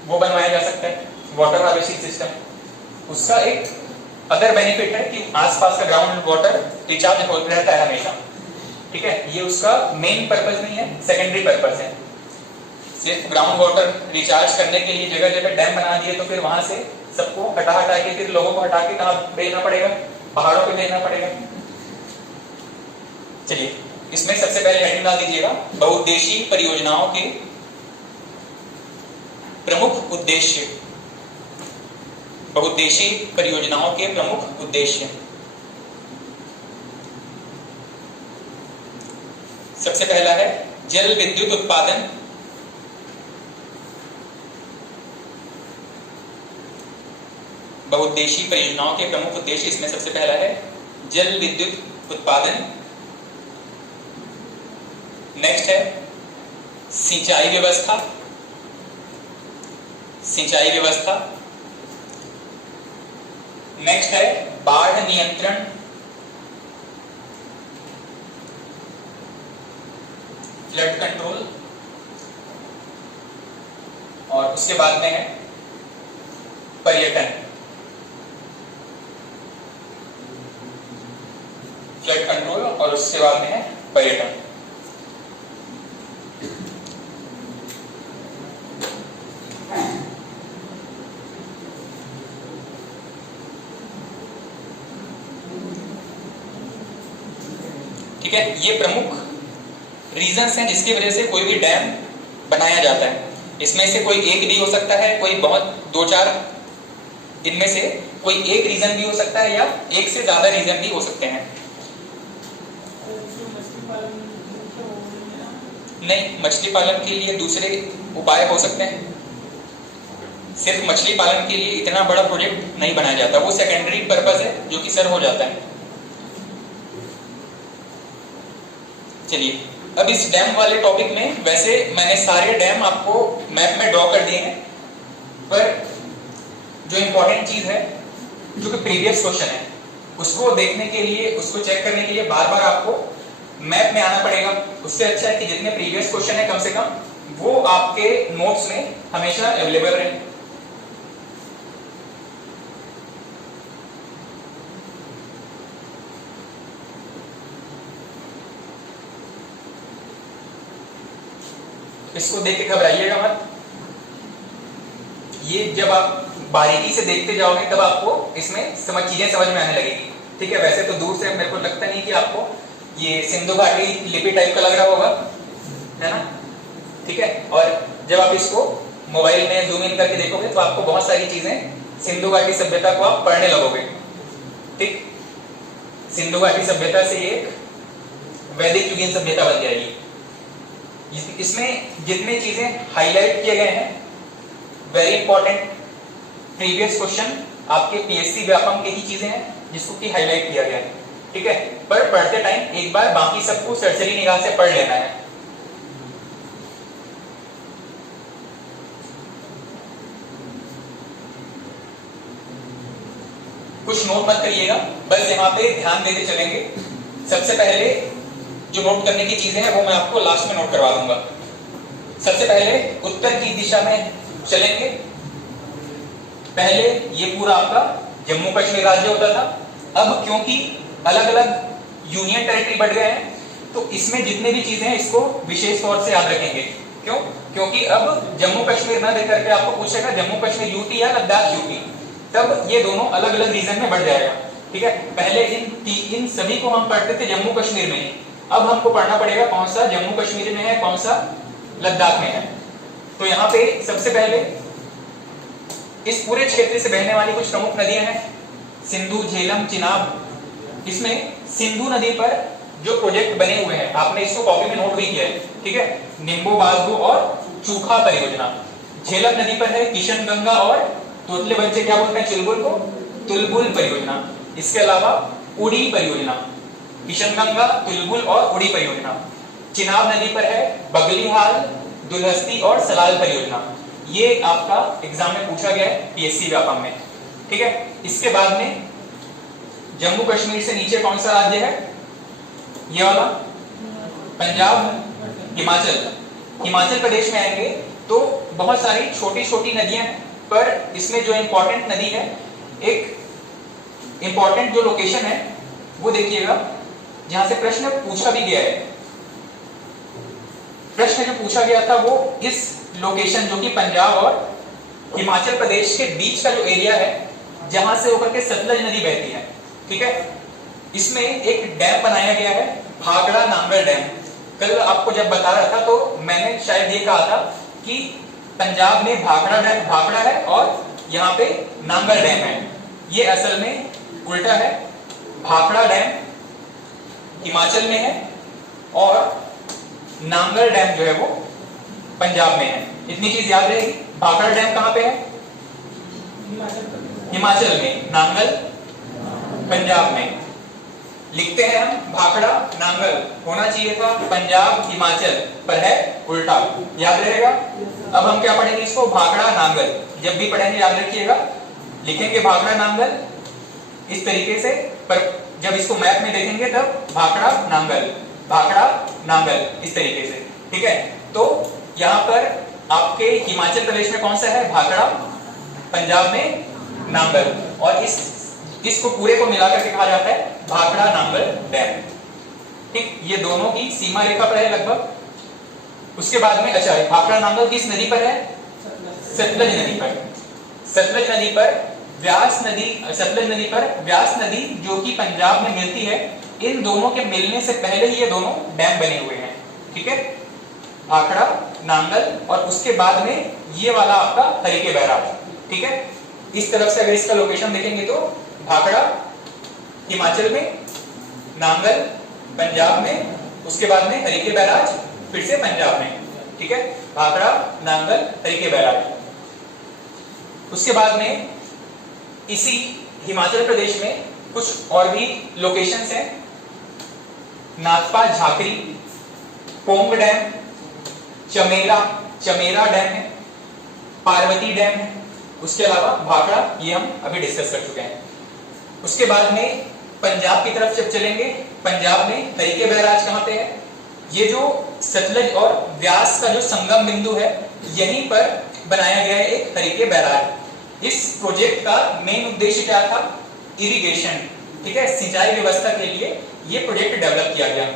वो बनवाया जा सकता है, वाटर हार्वेस्टिंग सिस्टम। उसका एक अदर बेनिफिट है कि आसपास का ग्राउंड वाटर रिचार्ज हो रहता है हमेशा। ठीक है, ये उसका मेन पर्पस नहीं है, सेकेंडरी पर्पस है। सिर्फ ग्राउंड वाटर रिचार्ज करने के लिए जगह जगह डैम बना दिए तो फिर वहां से सबको हटा के फिर लोगों को हटा के कहां भेजना पड़ेगा? पहाड़ों पे भेजना पड़ेगा। चलिए, इसमें सबसे पहले हेडिंग डाल दीजिएगा बहुउद्देशीय परियोजनाओं के प्रमुख उद्देश्य। बहुउद्देशीय परियोजनाओं के प्रमुख उद्देश्य। सबसे पहला है जल विद्युत उत्पादन। बहुउद्देशीय परियोजनाओं के प्रमुख उद्देश्य, इसमें सबसे पहला है जल विद्युत उत्पादन। नेक्स्ट है सिंचाई व्यवस्था। सिंचाई व्यवस्था। नेक्स्ट है बाढ़ नियंत्रण। Flood control. और उसके बाद में है पर्यटन। फ्लड कंट्रोल और उसके बाद में है पर्यटन। है, ये प्रमुख रीजंस हैं जिसकी वजह से कोई भी डैम बनाया जाता है। इसमें से कोई एक भी हो सकता है, कोई बहुत 2-4 इनमें से कोई एक रीजन भी हो सकता है, या एक से ज्यादा रीजन भी हो सकते हैं। नहीं, मछली पालन के लिए दूसरे उपाय हो सकते हैं। सिर्फ मछली पालन के लिए इतना बड़ा प्रोजेक्ट नहीं बनाया जाता, वो सेकेंडरी पर्पस है जो कि सर हो जाता है। चलिए, अब इस डैम वाले टॉपिक में वैसे मैंने सारे डैम आपको मैप में ड्रॉ कर दिए हैं, पर जो इंपॉर्टेंट चीज है, जो कि प्रीवियस क्वेश्चन है, उसको देखने के लिए, उसको चेक करने के लिए बार बार आपको मैप में आना पड़ेगा। उससे अच्छा है कि जितने प्रीवियस क्वेश्चन है कम से कम वो आपके नोट्स में हमेशा अवेलेबल रहे। इसको देख के घबराइएगा मत, ये जब आप बारीकी से देखते जाओगे तब आपको इसमें चीजें समझ में आने लगेगी। ठीक है, वैसे तो दूर से मेरे को लगता नहीं कि आपको ये सिंधु घाटी लिपि टाइप का लग रहा होगा, है ना? ठीक है, और जब आप इसको मोबाइल में जूम इन करके देखोगे तो आपको बहुत सारी चीजें सिंधु घाटी सभ्यता को आप पढ़ने लगोगे। ठीक, सिंधु घाटी सभ्यता से एक वैदिक युगीन सभ्यता बन जाएगी। इसमें जितने चीजें हाईलाइट किए गए हैं, वेरी इंपॉर्टेंट प्रीवियस क्वेश्चन आपके पीएससी व्यापम के ही चीजें हैं जिसको कि हाईलाइट किया गया है। ठीक है, पर पढ़ते टाइम एक बार बाकी सबको सरसरी निगाह से पढ़ लेना है। कुछ नोट मत करिएगा, बस यहाँ पे ध्यान देते चलेंगे। सबसे पहले जो नोट करने की चीजें हैं वो मैं आपको लास्ट में नोट करवा दूंगा। सबसे पहले उत्तर की दिशा में चलेंगे। पहले ये पूरा आपका जम्मू कश्मीर राज्य होता था, अब क्योंकि अलग अलग यूनियन टेरिटरी बढ़ गए हैं तो इसमें जितने भी चीजें हैं इसको विशेष तौर से याद रखेंगे। क्यों? क्योंकि अब जम्मू कश्मीर ना देकर के आपको पूछेगा जम्मू कश्मीर यूटी या लद्दाख यूटी, तब ये दोनों अलग अलग रीजन में बढ़ जाएगा। ठीक है, पहले इन सभी को हम पढ़ते थे जम्मू कश्मीर में ही, अब हमको पढ़ना पड़ेगा कौन सा जम्मू कश्मीर में है, कौन सा लद्दाख में है। तो यहाँ पे सबसे पहले इस पूरे क्षेत्र से बहने वाली कुछ प्रमुख नदियां हैं, सिंधु, झेलम, चिनाब। इसमें सिंधु नदी पर जो प्रोजेक्ट बने हुए हैं, आपने इसको कॉपी में नोट भी किया है। ठीक है, निम्बू, बाजू और चूखा परियोजना। झेलम नदी पर है किशनगंगा और तोतले बच्चे क्या बोलते हैं चुलबुल को, तुलबुल परियोजना। इसके अलावा उड़ी परियोजना, किशनगंगा, तुलबुल और उड़ी परियोजना। चिनाब नदी पर है बगलीहाल, दुलहस्ती और सलाल परियोजना। ये आपका एग्जाम में पूछा गया है पीएससी व्यापम में। ठीक है, इसके बाद में जम्मू कश्मीर से नीचे कौन सा राज्य है, ये वाला पंजाब, हिमाचल प्रदेश में आएंगे तो बहुत सारी छोटी छोटी नदियां हैं, पर इसमें जो इंपॉर्टेंट नदी है, एक इंपॉर्टेंट जो लोकेशन है वो देखिएगा जहां से प्रश्न पूछा भी गया है। प्रश्न जो पूछा गया था वो इस लोकेशन जो कि पंजाब और हिमाचल प्रदेश के बीच का जो एरिया है जहां से होकर के सतलज नदी बहती है। ठीक है, इसमें एक डैम बनाया गया है, भाखड़ा नांगल डैम। कल आपको जब बता रहा था तो मैंने शायद ये कहा था कि पंजाब में भाखड़ा डैम, भाखड़ा है और यहाँ पे नांगल डैम है। ये असल में उल्टा है, भाखड़ा डैम हिमाचल में है और नांगल डैम जो है वो पंजाब में है। इतनी चीज याद रहेगी। भाखड़ा डैम कहाँ पे है, हिमाचल में, नांगल पंजाब में। लिखते हैं हम भाखड़ा नांगल, होना चाहिए था पंजाब हिमाचल, पर है उल्टा, याद रहेगा। अब हम क्या पढ़ेंगे इसको, भाखड़ा नांगल। जब भी पढ़ेंगे याद रखिएगा, लिखेंगे भाखड़ा नांगल इस तरीके से, पर जब इसको मैप में देखेंगे तब भाखड़ा नांगल, भाखड़ा नांगल इस तरीके से। ठीक है, तो यहाँ पर आपके हिमाचल प्रदेश में कौन सा है, भाखड़ा, पंजाब में नांगल, और इसको पूरे को मिलाकर के कहा जाता है भाखड़ा नांगल डैम। ठीक, ये दोनों की सीमा रेखा पर है लगभग। उसके बाद में अच्छा, भाखड़ा नांगल किस नदी पर है, सतलज नदी पर। सतलज नदी पर व्यास नदी, सतलज नदी पर व्यास नदी जो कि पंजाब में मिलती है, इन दोनों के मिलने से पहले ही ये दोनों डैम बने हुए हैं, ठीक है, भाखड़ा नांगल, और उसके बाद में ये वाला आपका हरिके बैराज, ठीक है। इस तरफ से अगर इसका लोकेशन देखेंगे तो भाखड़ा हिमाचल में, नांगल पंजाब में, उसके बाद में हरिके बैराज फिर से पंजाब में, ठीक है, भाखड़ा नांगल हरिके बैराज। उसके बाद में इसी हिमाचल प्रदेश में कुछ और भी लोकेशंस हैं, नाथपा झाकरी, पोंग डैम, चमेरा डैम है, पार्वती डैम है, उसके अलावा भाखड़ा, ये हम अभी डिस्कस कर चुके हैं। उसके बाद में पंजाब की तरफ जब चलेंगे, पंजाब में हरिके बैराज कहाँ पे है, ये जो सतलज और व्यास का जो संगम बिंदु है, यहीं पर बनाया गया है एक हरिके बैराज। इस प्रोजेक्ट का मेन उद्देश्य क्या था, इरिगेशन, ठीक है, सिंचाई व्यवस्था के लिए ये प्रोजेक्ट डेवलप किया गया।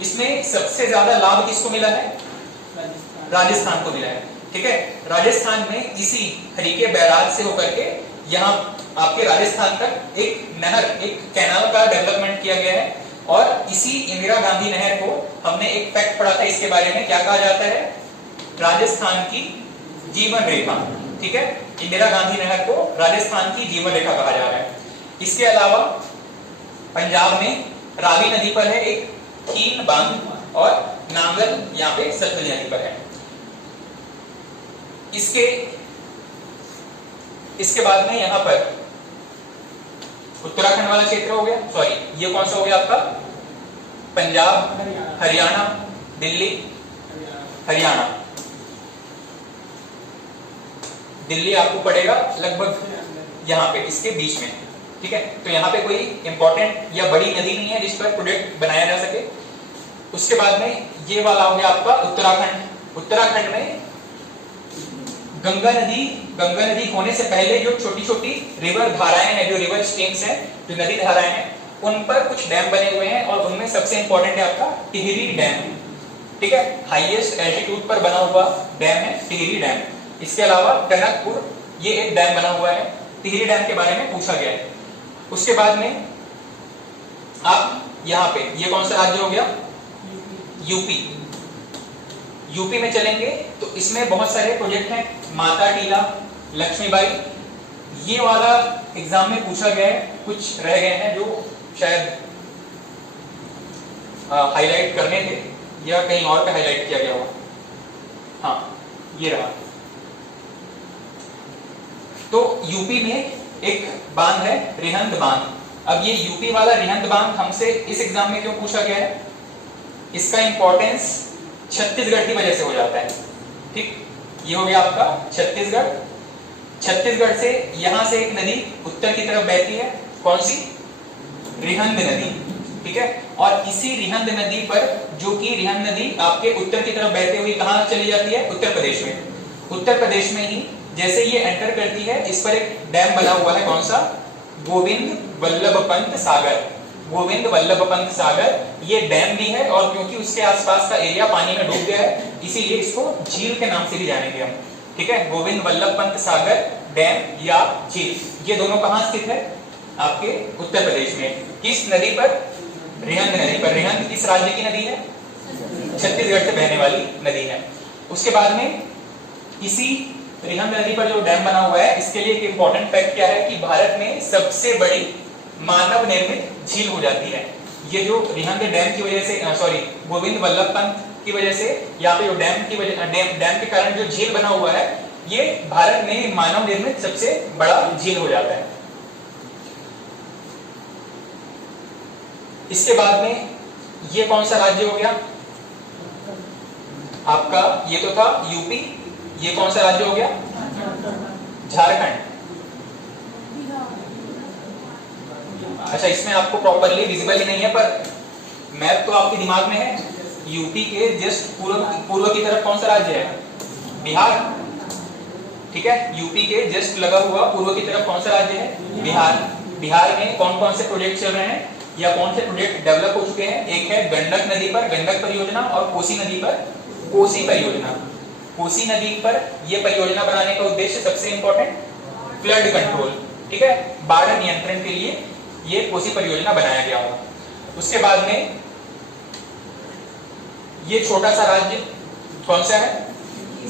इसमें सबसे ज्यादा लाभ किसको मिला है, राजस्थान को मिला है, ठीक है। राजस्थान में इसी हरिके बैराज से होकर के यहाँ आपके राजस्थान तक एक नहर, एक कैनाल का डेवलपमेंट किया गया है। और इसी इंदिरा गांधी नहर को हमने एक फैक्ट पढ़ा था इसके बारे में, क्या कहा जाता है, राजस्थान की जीवन रेखा, ठीक है। इंदिरा गांधी नहर को राजस्थान की जीवन रेखा कहा जा रहा है। इसके अलावा पंजाब में रावी नदी पर है एक कीन बांध, और नांगल यहाँ पे सतलज नदी पर है। इसके बाद में यहाँ पर उत्तराखंड वाला क्षेत्र हो गया, सॉरी ये कौन सा हो गया आपका, पंजाब, हरियाणा, दिल्ली, हरियाणा, दिल्ली आपको पड़ेगा लगभग यहाँ पे इसके बीच में, ठीक है। तो यहाँ पे कोई इंपॉर्टेंट या बड़ी नदी नहीं है जिस पर प्रोजेक्ट बनाया जा सके। उसके बाद में ये वाला हो गया आपका उत्तराखंड। उत्तराखंड में गंगा नदी होने से पहले जो छोटी छोटी रिवर धाराएं हैं, जो रिवर स्ट्रीम्स हैं, जो नदी धाराएं हैं, उन पर कुछ डैम बने हुए हैं, और उनमें सबसे इंपॉर्टेंट है आपका टिहरी डैम, ठीक है, हाईएस्ट एल्टीट्यूड पर बना हुआ डैम है टिहरी डैम। इसके अलावा टनकपुर, ये एक डैम बना हुआ है, टिहरी डैम के बारे में पूछा गया है। उसके बाद में आप यहाँ पे, ये कौन सा राज्य हो गया, यूपी में चलेंगे तो इसमें बहुत सारे प्रोजेक्ट हैं, माता टीला, लक्ष्मीबाई, ये वाला एग्जाम में पूछा गया है, कुछ रह गए हैं जो शायद हाईलाइट करने थे या कहीं और पे हाईलाइट किया गया होगा। हाँ, ये रहा। तो यूपी में एक बांध है रिहंद बांध। अब ये यूपी वाला रिहंद बांध हमसे इस एग्जाम में क्यों पूछा गया है, इसका इंपॉर्टेंस छत्तीसगढ़ की वजह से हो जाता है, ठीक। ये हो गया आपका छत्तीसगढ़ से यहां से एक नदी उत्तर की तरफ बहती है, कौन सी, रिहंद नदी, ठीक है। और इसी रिहंद नदी पर, जो कि रिहंद नदी आपके उत्तर की तरफ बहते हुए कहां चली जाती है, उत्तर प्रदेश में। उत्तर प्रदेश में ही जैसे ये एंटर करती है, इस पर एक डैम बना हुआ है, कौन सा, गोविंद वल्लभ पंत सागर। गोविंद वल्लभ पंत सागर ये डैम भी है, और क्योंकि उसके आसपास का एरिया पानी में डूब गया है, इसीलिए इसको झील के नाम से भी जानेंगे हम, ठीक है। गोविंद वल्लभ पंत सागर डैम या झील, ये दोनों कहां स्थित है, आपके उत्तर प्रदेश में। किस नदी पर, रिहंद नदी पर। रिहंद किस राज्य की नदी है, छत्तीसगढ़ से बहने वाली नदी है। उसके बाद में इसी रिहंद नदी पर जो डैम बना हुआ है, इसके लिए एक इंपॉर्टेंट फैक्ट क्या है कि भारत में सबसे बड़ी मानव निर्मित झील हो जाती है। ये जो रिहंद डैम की वजह से, सॉरी गोविंद वल्लभ पंत की वजह से, यहाँ पे जो डैम की वजह, डैम के कारण जो झील बना हुआ है, ये भारत में मानव निर्मित सबसे बड़ा झील हो जाता है। इसके बाद में ये कौन सा राज्य हो गया आपका, ये तो था यूपी, ये कौन सा राज्य हो गया, झारखंड। अच्छा, इसमें आपको प्रॉपरली विजिबल ही नहीं है, पर मैप तो आपके दिमाग में है। यूपी के जस्ट पूर्व की तरफ कौन सा राज्य है, बिहार, ठीक है। यूपी के जस्ट लगा हुआ पूर्व की तरफ कौन सा राज्य है, बिहार। बिहार में कौन कौन से प्रोजेक्ट चल रहे हैं या कौन से प्रोजेक्ट डेवलप हो चुके हैं, एक है गंडक नदी पर गंडक परियोजना, और कोसी नदी पर कोसी परियोजना। कोसी नदी पर यह परियोजना बनाने का उद्देश्य सबसे इंपॉर्टेंट फ्लड कंट्रोल, ठीक है, बाढ़ नियंत्रण के लिए ये कोसी परियोजना बनाया गया होगा। उसके बाद में ये छोटा सा राज्य कौन सा है?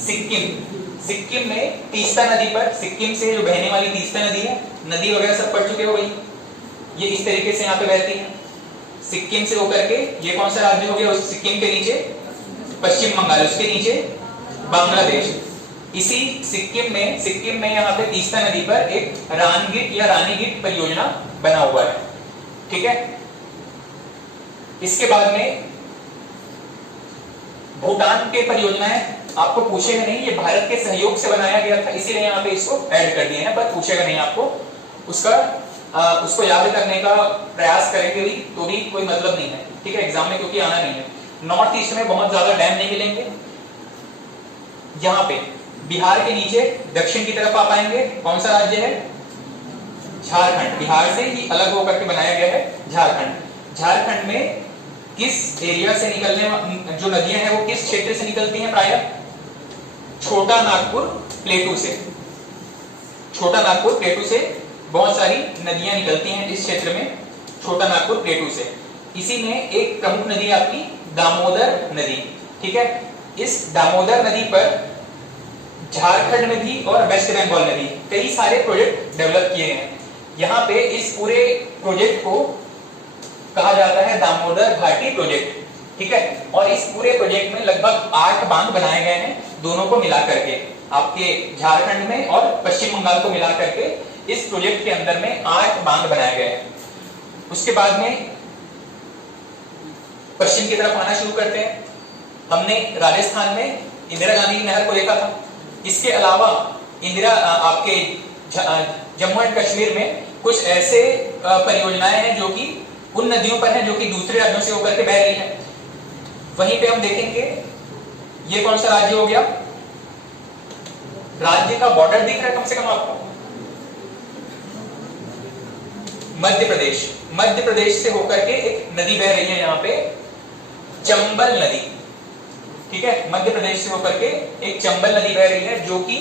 सिक्किम। सिक्किम में तीस्ता नदी पर, सिक्किम से जो बहने वाली तीस्ता नदी है, नदी वगैरह सब पढ़ चुके हो भाई, ये इस तरीके से यहाँ पे बहती है सिक्किम से होकर के। ये कौन सा राज्य हो गया? उस सिक्किम के नीचे पश्चिम बंगाल, उसके नीचे बांग्लादेश। इसी सिक्किम में यहाँ पे तीस्ता नदी पर एक रानगिट या रानीगिट परियोजना बना हुआ है, ठीक है। इसके बाद में भूटान के परियोजनाएं आपको पूछेगा नहीं, ये भारत के सहयोग से बनाया गया था, इसीलिए यहाँ पे इसको ऐड कर दिए हैं, पर पूछेगा नहीं आपको। उसको याद करने का प्रयास करेंगे भी तो भी कोई मतलब नहीं है, ठीक है, एग्जाम में, क्योंकि आना नहीं है। नॉर्थ ईस्ट में बहुत ज्यादा डैम नहीं मिलेंगे। यहाँ पे बिहार के नीचे दक्षिण की तरफ आप आएंगे, कौन सा राज्य है? झारखंड। बिहार से ही अलग होकर के बनाया गया है झारखंड। झारखंड में किस एरिया से निकलने जो नदियां हैं वो किस क्षेत्र से निकलती हैं? प्रायः छोटा नागपुर प्लेटू से। छोटा नागपुर प्लेटू से बहुत सारी नदियां निकलती हैं इस क्षेत्र में, छोटा नागपुर प्लेटू से। इसी में एक प्रमुख नदी आपकी दामोदर नदी, ठीक है। इस दामोदर नदी पर झारखंड में भी और वेस्ट बंगाल में भी कई सारे प्रोजेक्ट डेवलप किए हैं। यहाँ पे इस पूरे प्रोजेक्ट को कहा जाता है दामोदर घाटी प्रोजेक्ट, ठीक है। और इस पूरे प्रोजेक्ट में लगभग 8 बांध बनाए गए हैं, दोनों को मिला करके, आपके झारखंड में और पश्चिम बंगाल को मिला करके इस प्रोजेक्ट के अंदर में 8 बांध बनाए गए हैं। उसके बाद में पश्चिम की तरफ आना शुरू करते हैं। हमने राजस्थान में इंदिरा गांधी नहर को देखा था। इसके अलावा आपके जम्मू एंड कश्मीर में कुछ ऐसे परियोजनाएं हैं जो कि उन नदियों पर हैं जो कि दूसरे राज्यों से होकर के बह रही है। वहीं पे हम देखेंगे ये कौन सा राज्य हो गया? राज्य का बॉर्डर दिख रहा है कम से कम आपको? मध्य प्रदेश। मध्य प्रदेश से होकर के एक नदी बह रही है यहाँ पे, चंबल नदी, ठीक है। मध्य प्रदेश से होकर के एक चंबल नदी बह रही है जो कि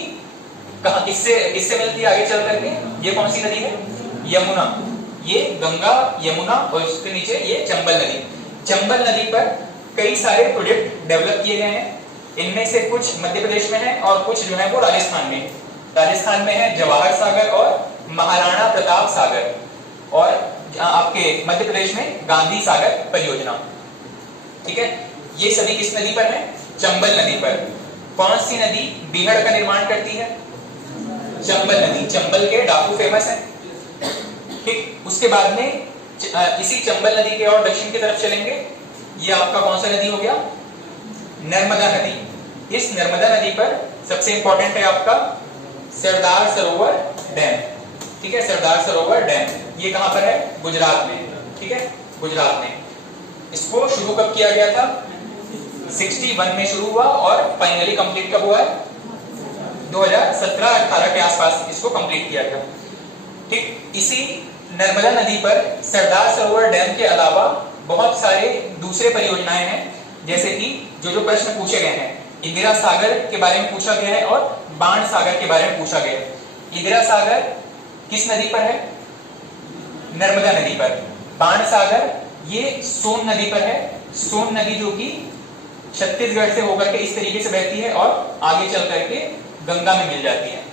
कहां किससे मिलती है आगे चल करके? ये कौन सी नदी है? यमुना। ये गंगा, यमुना और उसके नीचे ये चंबल नदी। चंबल नदी पर कई सारे प्रोजेक्ट डेवलप किए गए हैं। इनमें से कुछ मध्य प्रदेश में है और कुछ जो है वो राजस्थान में। राजस्थान में है जवाहर सागर और महाराणा प्रताप सागर, और आपके मध्य प्रदेश में गांधी सागर परियोजना, ठीक है। ये सभी किस नदी पर है? चंबल नदी पर। कौन सी नदी बीहड़ का निर्माण करती है? चंबल नदी। चंबल के डाकू फेमस है, ठीक। उसके बाद में इसी चंबल नदी के और दक्षिण की तरफ चलेंगे, ये आपका कौन सा नदी हो गया? नर्मदा नदी। इस नर्मदा नदी पर सबसे इंपॉर्टेंट है आपका सरदार सरोवर डैम, ठीक है। सरदार सरोवर डैम ये कहां पर है? गुजरात में, ठीक है, गुजरात में। इसको शुरू कब किया गया था? 61 में शुरू हुआ और फाइनली कंप्लीट कब हुआ है? 2017-18 के आसपास इसको कंप्लीट किया गया, ठीक। इसी नर्मदा नदी पर सरदार सरोवर डैम के अलावा बहुत सारे दूसरे परियोजनाएं हैं, जैसे कि जो प्रश्न पूछे गए हैं, इंदिरा सागर के बारे में पूछा गया है और बाण सागर के बारे में पूछा गया है। इंदिरा सागर किस नदी पर है? नर्मदा नदी पर। बाण सागर ये सोन नदी पर है। सोन नदी जो कि छत्तीसगढ़ से होकर के इस तरीके से बहती है और आगे चल करके गंगा में मिल जाती है,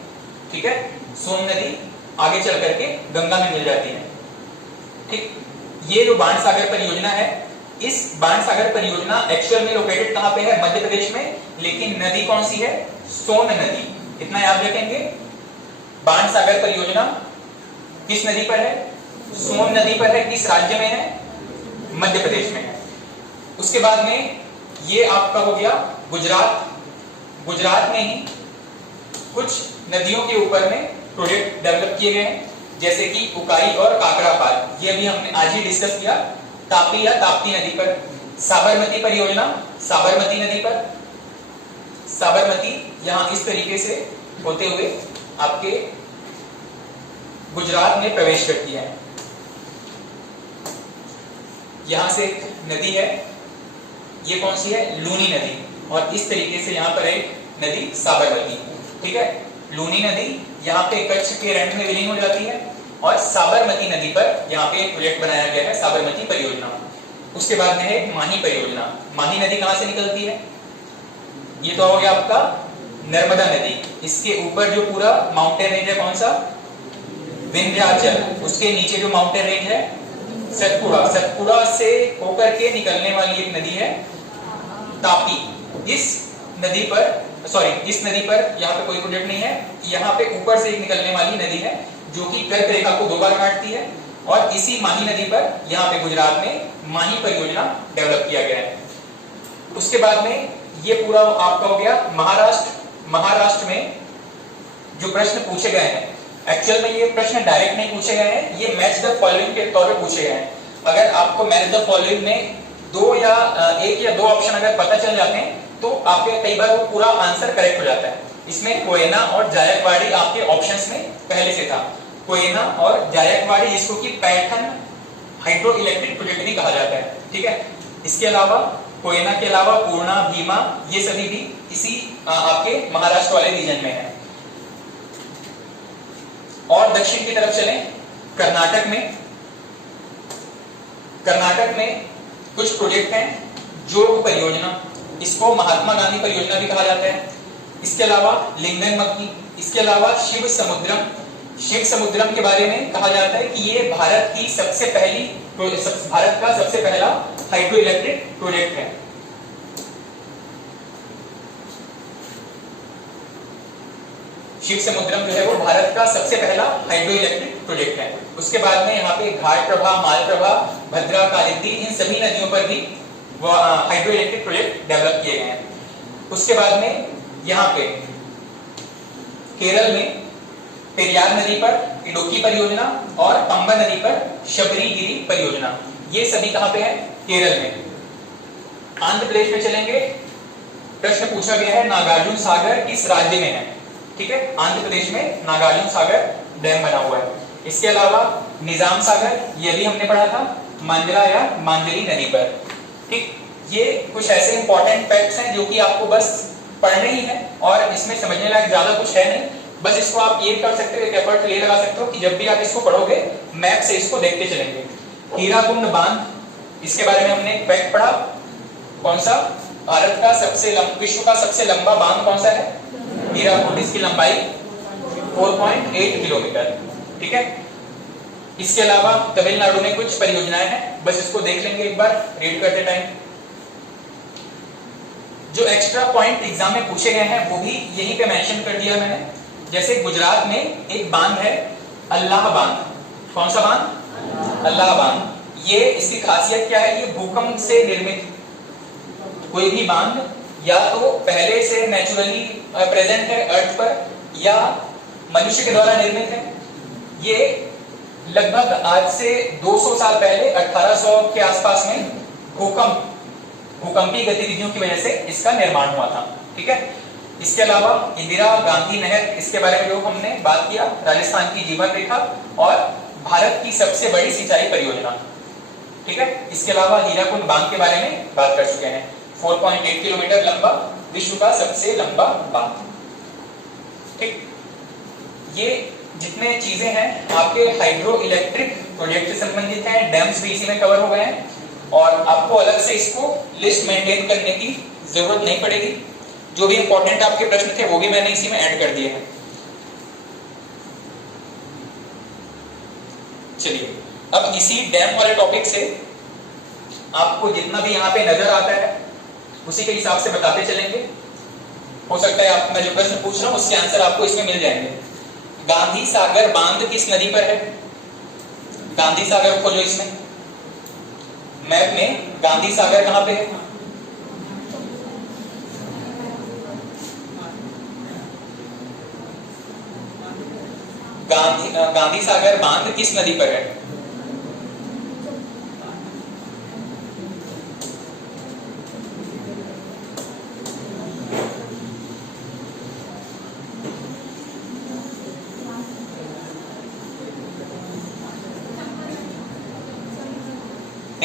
ठीक है। सोन नदी आगे चल करके गंगा में मिल जाती है, ठीक। ये जो बाण सागर परियोजना है, इस बाण सागर परियोजना एक्चुअल में लोकेटेड कहां पे है? मध्य प्रदेश में, लेकिन नदी कौन सी है? सोन नदी। इतना याद रखेंगे। बाण सागर परियोजना किस नदी पर है? सोन नदी पर है। किस राज्य में है? मध्य प्रदेश में है। उसके बाद में ये आपका हो गया गुजरात। गुजरात में ही कुछ नदियों के ऊपर में प्रोजेक्ट डेवलप किए गए हैं, जैसे कि उकाई और काकरापाल। ये अभी हमने आज ही डिस्कस किया। तापी या ताप्ती नदी पर। साबरमती परियोजना साबरमती नदी पर। साबरमती यहां इस तरीके से होते हुए आपके गुजरात में प्रवेश करती है। यहां से एक नदी है, ये कौन सी है? लूनी नदी। और इस तरीके से यहाँ पर एक नदी साबरमती, ठीक है। लूनी नदी यहाँ पे कच्छ के रैंक में विलीन हो जाती है और साबरमती नदी पर यहाँ पे एक प्रोजेक्ट बनाया गया है, साबरमती परियोजना। उसके बाद में है माही परियोजना। माही नदी कहां से निकलती है? ये तो हो गया आपका नर्मदा नदी। इसके ऊपर जो पूरा माउंटेन रेंज है कौन सा? विंध्याचल। उसके नीचे जो माउंटेन रेंज है सतपुड़ा। सतपुड़ा से होकर के निकलने वाली एक नदी है तापी। इस नदी पर यहाँ पे कोई प्रोजेक्ट नहीं है। यहाँ पे ऊपर से एक निकलने वाली नदी है जो कि कर्क रेखा को 2 बार काटती है, और इसी माही नदी पर यहाँ पे गुजरात में माही परियोजना डेवलप किया गया है। उसके बाद में ये पूरा आपका हो गया महाराष्ट्र। महाराष्ट्र में जो प्रश्न पूछे गए हैं, एक्चुअल में ये प्रश्न डायरेक्ट नहीं पूछे गए हैं, ये मैच द फॉलोइंग के तौर पे पूछे गए हैं। अगर आपको मैच द फॉलोइंग में एक या दो ऑप्शन अगर पता चल जाते हैं तो आपके कई बार वो पूरा आंसर करेक्ट हो जाता है। इसमें कोयना और जायकवाड़ी आपके ऑप्शंस में पहले से था। कोयना और जायकवाड़ी, जिसको कि पैठन हाइड्रो इलेक्ट्रिक प्रोजेक्ट भी कहा जाता है, ठीक है। इसके अलावा कोयना के अलावा पूर्णा, भीमा, ये सभी भी इसी आपके महाराष्ट्र वाले रीजन में है। और दक्षिण की तरफ चलें, कर्नाटक में कुछ प्रोजेक्ट हैं। जोग परियोजना, इसको महात्मा गांधी परियोजना भी कहा जाता है। इसके अलावा लिंगन मक्की, इसके अलावा शिव समुद्रम के बारे में कहा जाता है कि ये भारत का सबसे पहला हाइड्रो इलेक्ट्रिक प्रोजेक्ट है। शिव समुद्रम जो है वो भारत का सबसे पहला हाइड्रो इलेक्ट्रिक प्रोजेक्ट है। उसके बाद में यहाँ पे घाट प्रभा, मालप्रभा, भद्रा, कालिंदी, इन सभी नदियों पर भी हाइड्रो इलेक्ट्रिक प्रोजेक्ट डेवलप किए गए हैं। उसके बाद में यहाँ पे केरल में पेरियार नदी पर इडुक्की परियोजना और पंबा नदी पर शबरीगिरी परियोजना, ये सभी कहां पे है? केरल में। आंध्र प्रदेश में चलेंगे, प्रश्न पूछा गया है नागार्जुन सागर किस राज्य में है, ठीक है। आंध्र प्रदेश में नागार्जुन सागर डैम बना हुआ है। इसके अलावा निजाम सागर, ये भी हमने पढ़ा था, मांजरा या मांजरी नदी पर, ठीक। ये कुछ ऐसे इंपॉर्टेंट फैक्ट्स हैं जो कि आपको बस पढ़ने ही है और इसमें समझने लायक ज्यादा कुछ है नहीं। बस इसको आप ये कर सकते हो, एक एफर्ट ये लगा सकते हो कि जब भी आप इसको पढ़ोगे मैप से इसको देखते चलेंगे। हीराकुंड बांध, इसके बारे में हमने एक फैक्ट पढ़ा, कौन सा? भारत का विश्व का सबसे लंबा बांध कौन सा है? हीराकुंड। इसकी लंबाई 4.8 किलोमीटर, ठीक है। इसके अलावा तमिलनाडु में कुछ परियोजनाएं हैं, बस इसको देख लेंगे एक बार रीड करते टाइम। जो एक्स्ट्रा पॉइंट एग्जाम में पूछे गए हैं वो भी यहीं पे मेंशन कर दिया मैंने। जैसे गुजरात में एक बांध है अल्लाह बांध। कौन सा बांध? अल्लाह बांध। ये इसकी खासियत क्या है? ये भूकंप से निर्मित कोई भी बांध या तो पहले से नेचुरली प्रेजेंट है अर्थ पर या मनुष्य के द्वारा निर्मित है। ये लगभग आज से 200 साल पहले 1800 के आसपास में भूकंपीय गतिविधियों की वजह से इसका निर्माण हुआ था, ठीक है। इसके अलावा इंदिरा गांधी नहर, इसके बारे में जो हमने बात किया, राजस्थान की जीवन रेखा और भारत की सबसे बड़ी सिंचाई परियोजना, ठीक है। इसके अलावा हीराकुंड बांध के बारे में बात कर चुके हैं। 4.8 किलोमीटर लंबा, विश्व का सबसे लंबा बांध, ठीक। ये जितने चीजें हैं आपके हाइड्रो इलेक्ट्रिक प्रोजेक्ट से संबंधित हैं, डैम्स भी इसी में कवर हो गए हैं और आपको अलग से इसको लिस्ट मेंटेन करने की जरूरत नहीं पड़ेगी। जो भी इंपॉर्टेंट आपके प्रश्न थे वो भी मैंने इसी में ऐड कर दिए हैं। चलिए अब इसी डैम वाले टॉपिक से आपको जितना भी यहाँ पे नजर आता है उसी के हिसाब से बताते चलेंगे। हो सकता है आप मैं जो प्रश्न पूछ रहा हूँ उसके आंसर आपको इसमें मिल जाएंगे। गांधी सागर बांध किस नदी पर है? गांधी सागर खोजो इसमें मैप में, गांधी सागर कहां पे है? गांधी सागर बांध किस नदी पर है?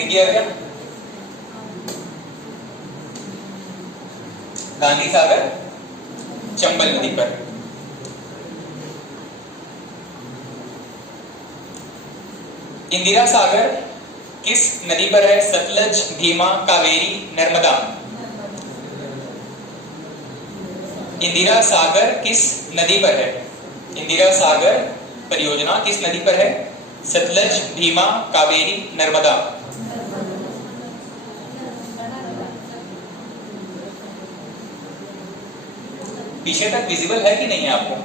किया गया गांधी सागर चंबल नदी पर। इंदिरा सागर किस नदी पर है? सतलज, भीमा, कावेरी, नर्मदा। इंदिरा सागर किस नदी पर है? इंदिरा सागर परियोजना किस नदी पर है? सतलज, भीमा, कावेरी, नर्मदा। पीछे तक विजिबल है कि नहीं है आपको?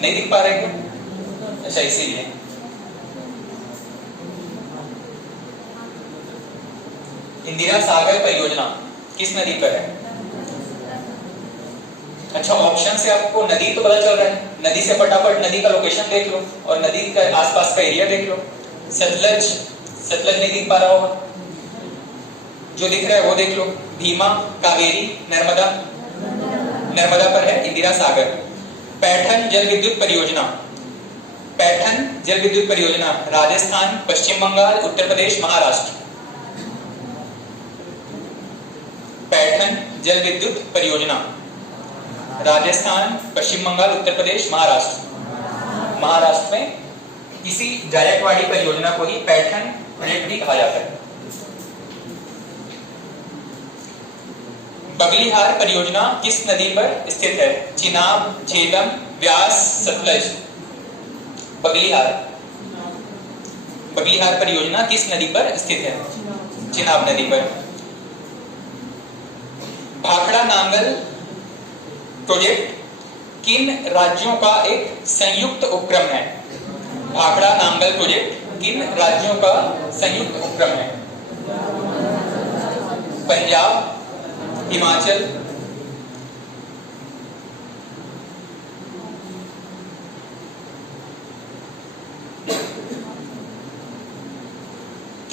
नहीं दिख पा रहे क्या? अच्छा, इसीलिए। इंदिरा सागर परियोजना किस नदी पर है? अच्छा, ऑप्शन से आपको नदी तो पता चल रहा है, नदी से फटाफट नदी का लोकेशन देख लो और नदी का आसपास का एरिया देख लो। सतलज, सतलज नहीं दिख पा रहा होगा, जो दिख रहा है वो देख लो। भीमा, कावेरी, नर्मदा। नर्मदा पर है इंदिरा सागर। पैठन जल विद्युत परियोजना, पैठन जल विद्युत परियोजना राजस्थान, पश्चिम बंगाल, उत्तर प्रदेश, महाराष्ट्र। पैठन जल विद्युत परियोजना राजस्थान, पश्चिम बंगाल, उत्तर प्रदेश, महाराष्ट्र। महाराष्ट्र में इसी जायकवाड़ी परियोजना को ही पैठन प्रोजेक्ट भी कहा जाता है। बगलीहार परियोजना किस नदी पर स्थित है? चिनाब, झेलम, व्यास, सतलज। बगलीहार, बगलीहार परियोजना किस नदी पर स्थित है? चिनाब नदी पर। भाखड़ा नांगल प्रोजेक्ट किन राज्यों का एक संयुक्त उपक्रम है? भाखड़ा नांगल प्रोजेक्ट किन राज्यों का संयुक्त उपक्रम है? पंजाब, हिमाचल,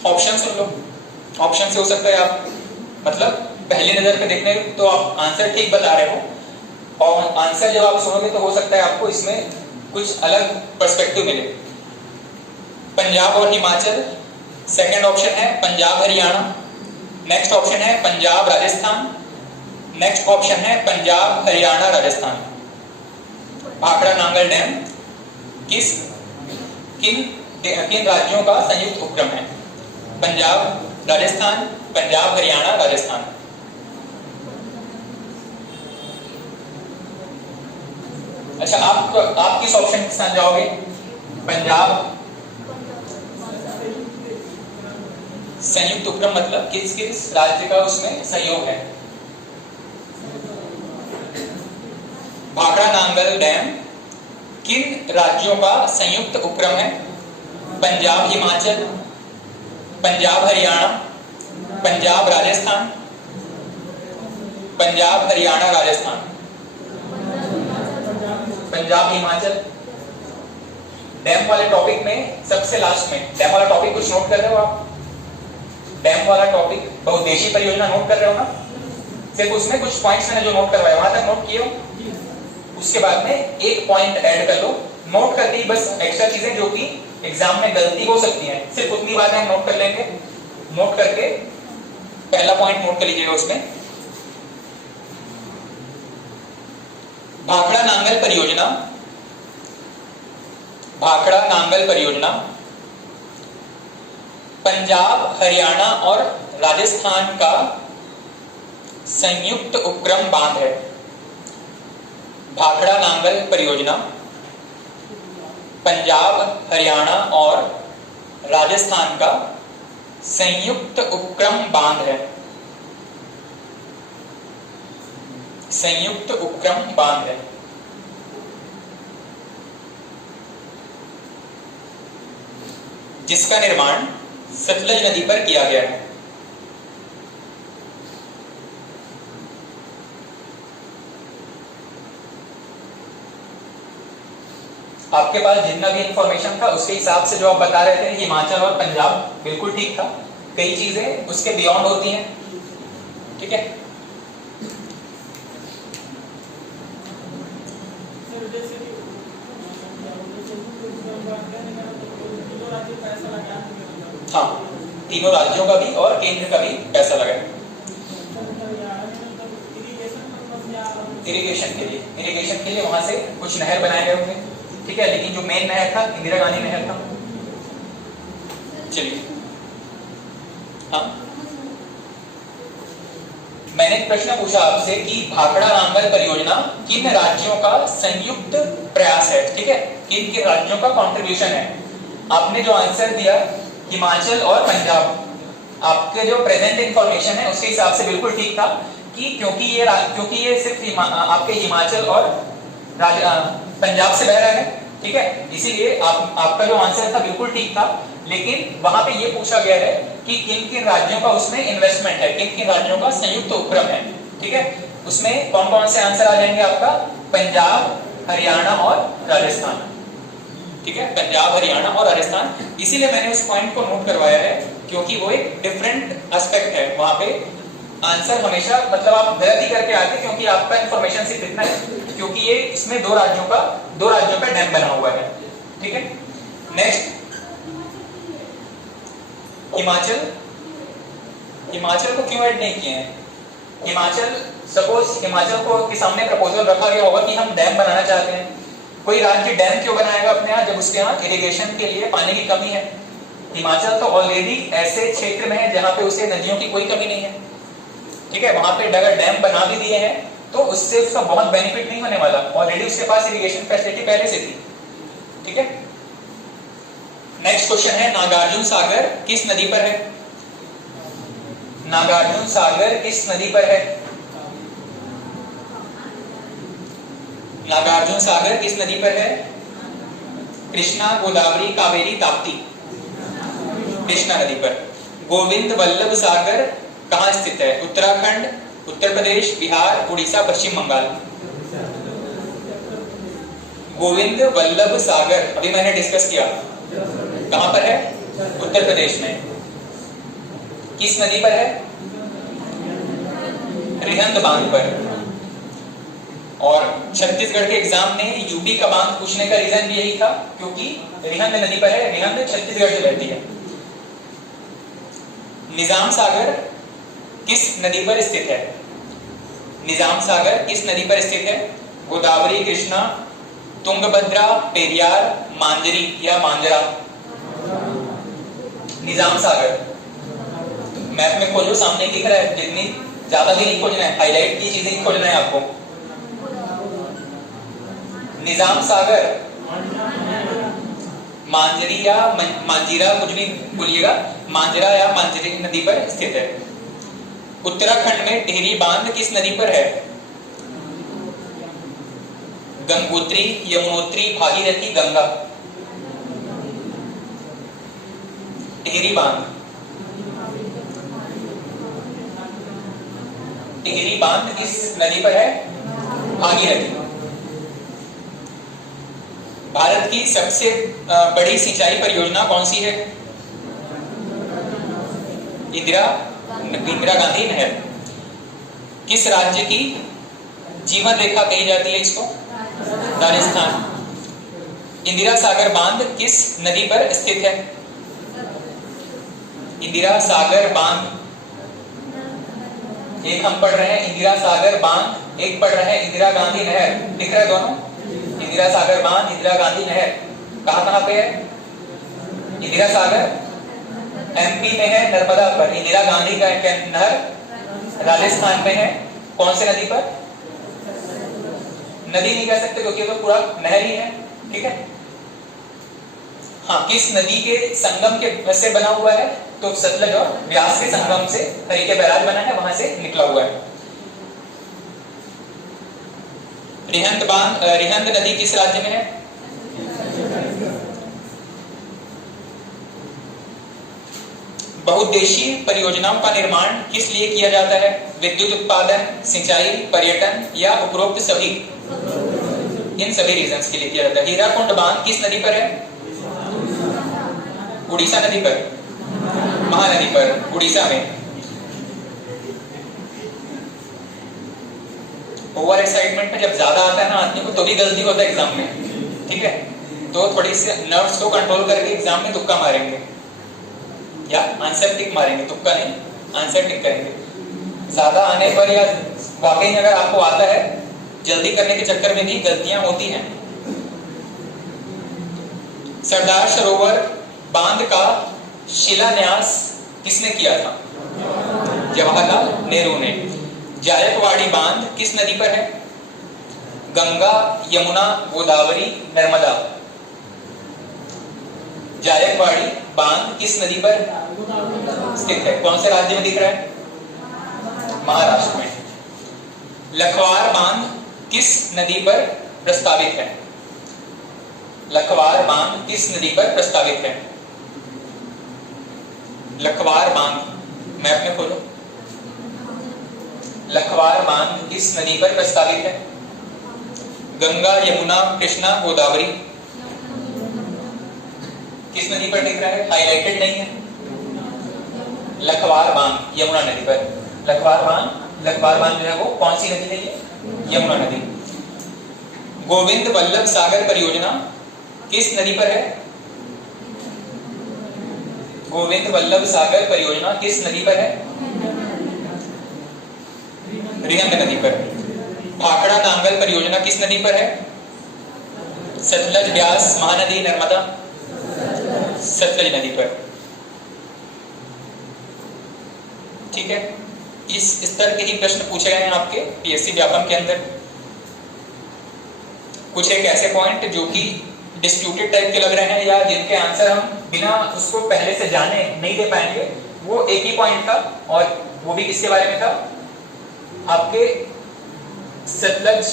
ऑप्शन सुन लो। ऑप्शन से हो सकता है आप मतलब पहली नजर पे देखने तो आप आंसर ठीक बता रहे हो, और आंसर जब आप सुनोगे तो हो सकता है आपको इसमें कुछ अलग पर्सपेक्टिव मिले। पंजाब और हिमाचल सेकंड ऑप्शन है, पंजाब हरियाणा। नेक्स्ट ऑप्शन है पंजाब राजस्थान। नेक्स्ट ऑप्शन है पंजाब हरियाणा राजस्थान। भाखड़ा नांगल डैम किन राज्यों का संयुक्त उपक्रम है? पंजाब राजस्थान, पंजाब हरियाणा राजस्थान। अच्छा, आप किस ऑप्शन के साथ जाओगे? पंजाब संयुक्त उपक्रम मतलब किस किस राज्य का उसमें सहयोग है? भाखड़ा नांगल डैम किन राज्यों का संयुक्त उपक्रम है? पंजाब हिमाचल, पंजाब हरियाणा, पंजाब राजस्थान, पंजाब हरियाणा राजस्थान। पंजाब हिमाचल। डैम वाले टॉपिक में सबसे लास्ट में डैम वाला टॉपिक कुछ नोट कर रहे हो आप? डैम वाला टॉपिक बहुउद्देशीय परियोजना नोट कर रहे हो ना? सिर्फ उसमें कुछ पॉइंट्स मैंने जो नोट करवाए वहां तक नोट किए हो। उसके बाद में एक पॉइंट ऐड कर लो, नोट करके ही बस एक्स्ट्रा चीजें जो कि एग्जाम में गलती हो सकती है सिर्फ उतनी बातें हम नोट कर लेंगे। नोट करके पहला पॉइंट नोट कर लीजिएगा उसमें, भाखड़ा नांगल परियोजना। भाखड़ा नांगल परियोजना पंजाब, हरियाणा और राजस्थान का संयुक्त उपक्रम बांध है। भाखड़ा नांगल परियोजना पंजाब, हरियाणा और राजस्थान का संयुक्त उपक्रम बांध है। संयुक्त उपक्रम बांध है। जिसका निर्माण सतलज नदी पर किया गया है। आपके पास जितना भी इंफॉर्मेशन था उसके हिसाब से जो आप बता रहे थे हिमाचल और पंजाब बिल्कुल ठीक था। कई चीजें उसके बियॉन्ड होती हैं, ठीक है। हाँ, तीनों राज्यों का भी और केंद्र का भी पैसा लगा। इरिगेशन के लिए वहां से कुछ नहर बनाए गए होंगे, ठीक है। लेकिन जो मेन नहर था इंदिरा गांधी नहर था, चलिए, हाँ, मैंने एक प्रश्न पूछा आपसे कि भाखड़ा नांगल परियोजना किन राज्यों का संयुक्त प्रयास है, ठीक है, किन किन राज्यों का कंट्रीब्यूशन है। आपने जो आंसर दिया हिमाचल और पंजाब, आपके जो प्रेजेंट इंफॉर्मेशन है उसके हिसाब से बिल्कुल ठीक था कि क्योंकि ये सिर्फ आपके हिमाचल और पंजाब से बह रहा है, ठीक है, इसीलिए आपका जो आंसर था बिल्कुल ठीक था। लेकिन वहां पे ये पूछा गया है कि किन किन राज्यों का उसमें इन्वेस्टमेंट है, किन किन राज्यों का संयुक्त उपक्रम है, ठीक है। उसमें कौन कौन से आंसर आ जाएंगे आपका, पंजाब, हरियाणा और राजस्थान, ठीक है, पंजाब, हरियाणा और राजस्थान। इसीलिए मैंने उस पॉइंट को नोट करवाया है क्योंकि वो एक डिफरेंट एस्पेक्ट है, वहां पे आंसर हमेशा मतलब आप गलत ही करके आते क्योंकि आपका इंफॉर्मेशन सिर्फ इतना है क्योंकि ये इसमें दो राज्यों का डैम बना हुआ है, ठीक है। नेक्स्ट हिमाचल को क्यों ऐड नहीं किए हैं? सपोज हिमाचल को के सामने प्रपोजल रखा गया होगा कि हम डैम बनाना चाहते हैं, कोई राज्य डैम क्यों बनाएगा अपने यहाँ जब उसके यहाँ इरिगेशन के लिए पानी की कमी है। हिमाचल तो ऑलरेडी ऐसे क्षेत्र में है जहाँ पे उसे नदियों की कोई कमी नहीं है, ठीक है, वहां पे अगर डैम बना भी दिए हैं तो उससे उसका बहुत बेनिफिट नहीं होने वाला, ऑलरेडी उसके पास इरिगेशन फैसिलिटी पहले से थी, ठीक है। नेक्स्ट क्वेश्चन है नागार्जुन सागर किस नदी पर है? नागार्जुन सागर किस नदी पर है? नागार्जुन सागर किस नदी पर है? कृष्णा, गोदावरी, कावेरी, ताप्ती। कृष्णा नदी पर। गोविंद वल्लभ सागर कहाँ स्थित है? उत्तराखंड, उत्तर प्रदेश, बिहार, उड़ीसा, पश्चिम बंगाल। गोविंद वल्लभ सागर अभी मैंने डिस्कस किया, कहां पर है? उत्तर प्रदेश में। किस नदी पर है? रिहंद बांध पर। और छत्तीसगढ़ के एग्जाम में यूपी का बांध पूछने का रीजन भी यही था क्योंकि रिहंद नदी पर है, रिहंद छत्तीसगढ़ से बहती है। निजाम सागर किस नदी पर स्थित है? निजाम सागर किस नदी पर स्थित है? गोदावरी, कृष्णा, तुंगभद्रा, पेरियार, मांजरी या मांजरा। निजाम सागर मैप में खोलो, सामने दिख रहा है, जितनी ज्यादा भी नहीं खोजना है, हाईलाइट की चीजें खोजना है आपको। निजाम सागर मांजरी या मांजीरा कुछ भी बोलिएगा, मांजरा या मांजरी नदी पर स्थित है। उत्तराखंड में टिहरी बांध किस नदी पर है? गंगोत्री, यमुनोत्री, भागीरथी, गंगा। टिहरी बांध, टिहरी बांध किस नदी पर है? भागीरथी। भारत की सबसे बड़ी सिंचाई परियोजना कौन सी है? इंदिरा गांधी नहर। किस राज्य की जीवन रेखा कही जाती है इसको? राजस्थान। इंदिरा सागर बांध किस नदी पर स्थित है? इंदिरा सागर बांध, एक हम पढ़ रहे हैं इंदिरा सागर बांध, एक पढ़ रहे हैं इंदिरा गांधी नहर, दिख रहा है दोनों? इंदिरा सागर बांध, इंदिरा गांधी नहर कहां पे है? इंदिरा सागर एमपी में है, नर्मदा पर। इंदिरा गांधी का नहर राजस्थान में है, कौन से नदी पर? नदी नहीं कह सकते क्योंकि तो पूरा नहर ही है, ठीक है। हाँ, किस नदी के संगम के से बना हुआ है? तो सतलज और व्यास के संगम से हरिके बैराज बना है, वहां से निकला हुआ है। रिहंद नदी किस राज्य में है? बहुउद्देशीय परियोजनाओं का निर्माण किस लिए किया जाता है? विद्युत उत्पादन, सिंचाई, पर्यटन या उपरोक्त सभी? इन सभी रीजंस के लिए किया जाता है। हीराकुंड बांध किस नदी पर है? उड़ीसा नदी पर, महानदी पर, उड़ीसा में। ओवर एक्साइटमेंट में जब ज्यादा आता है ना आदमी को तो भी गलती होता है एग्जाम में, ठीक है, तो थोड़ी सी नर्व्स को कंट्रोल करके एग्जाम में तुक्का मारेंगे या आंसर टिक मारेंगे, तुक्का नहीं, आंसर टिक करेंगे। ज्यादा आने पर या वाकई अगर आपको आता है, जल्दी करने के चक्कर में भी गलतियां होती हैं। सरदार सरोवर बांध का शिलान्यास किसने किया था? जवाहरलाल नेहरू ने। जायकवाड़ी बांध किस नदी पर है? गंगा, यमुना, गोदावरी, नर्मदा। जायकवाड़ी बांध किस नदी पर स्थित है? कौन से राज्य में दिख रहा है? महाराष्ट्र में। लखवार बांध किस नदी पर प्रस्तावित है? लखवार बांध किस नदी पर प्रस्तावित है? लखवार बांध मैप में खोलो। लखवार बांध किस नदी पर प्रस्तावित है? गंगा, यमुना, कृष्णा, गोदावरी। किस नदी पर दिख रहा है? हाईलाइटेड नहीं है। लखवार बांध यमुना नदी पर। लखवार बांध जो है वो कौन सी नदी है? ये यमुना नदी। गोविंद वल्लभ सागर परियोजना किस नदी पर है? गोविंद वल्लभ सागर परियोजना किस नदी पर है? रिहंद नदी पर। भाखड़ा नांगल परियोजना किस नदी पर है? सतलज, ब्यास, महानदी, नर्मदा। सतलज नदी पर। ठीक है, इस स्तर के ही प्रश्न पूछे गए हैं आपके पीएससी व्यापम के अंदर। कुछ एक ऐसे पॉइंट जो कि डिस्प्यूटेड टाइप के लग रहे हैं या जिनके आंसर हम बिना उसको पहले से जाने नहीं दे पाएंगे, वो एक ही पॉइंट था, और वो भी किसके बारे में था? आपके सतलज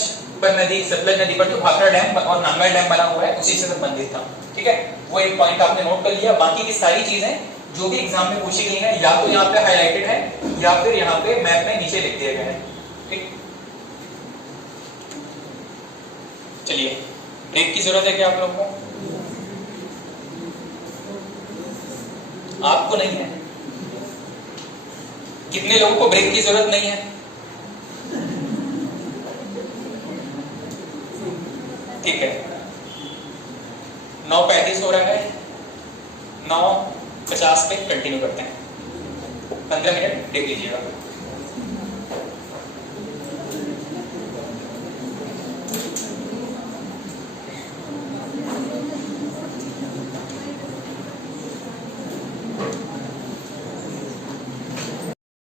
नदी पर जो भाखड़ा डैम और नांगल डैम बना हुआ है उसी से संबंधित था। ठीक है, वो एक पॉइंट आपने नोट कर लिया। बाकी की सारी चीजें जो भी एग्जाम में पूछी गई हैं या तो यहाँ पे हाईलाइटेड है या फिर यहाँ पे मैप में नीचे लिख दिए गए हैं। ठीक, चलिए, ब्रेक की जरूरत है क्या आप लोगों को? आपको नहीं है? कितने लोगों को ब्रेक की जरूरत नहीं है? ठीक है, 9:35 हो रहा है, 9:50 पे कंटिन्यू करते हैं। 15 मिनट ब्रेक लीजिएगा।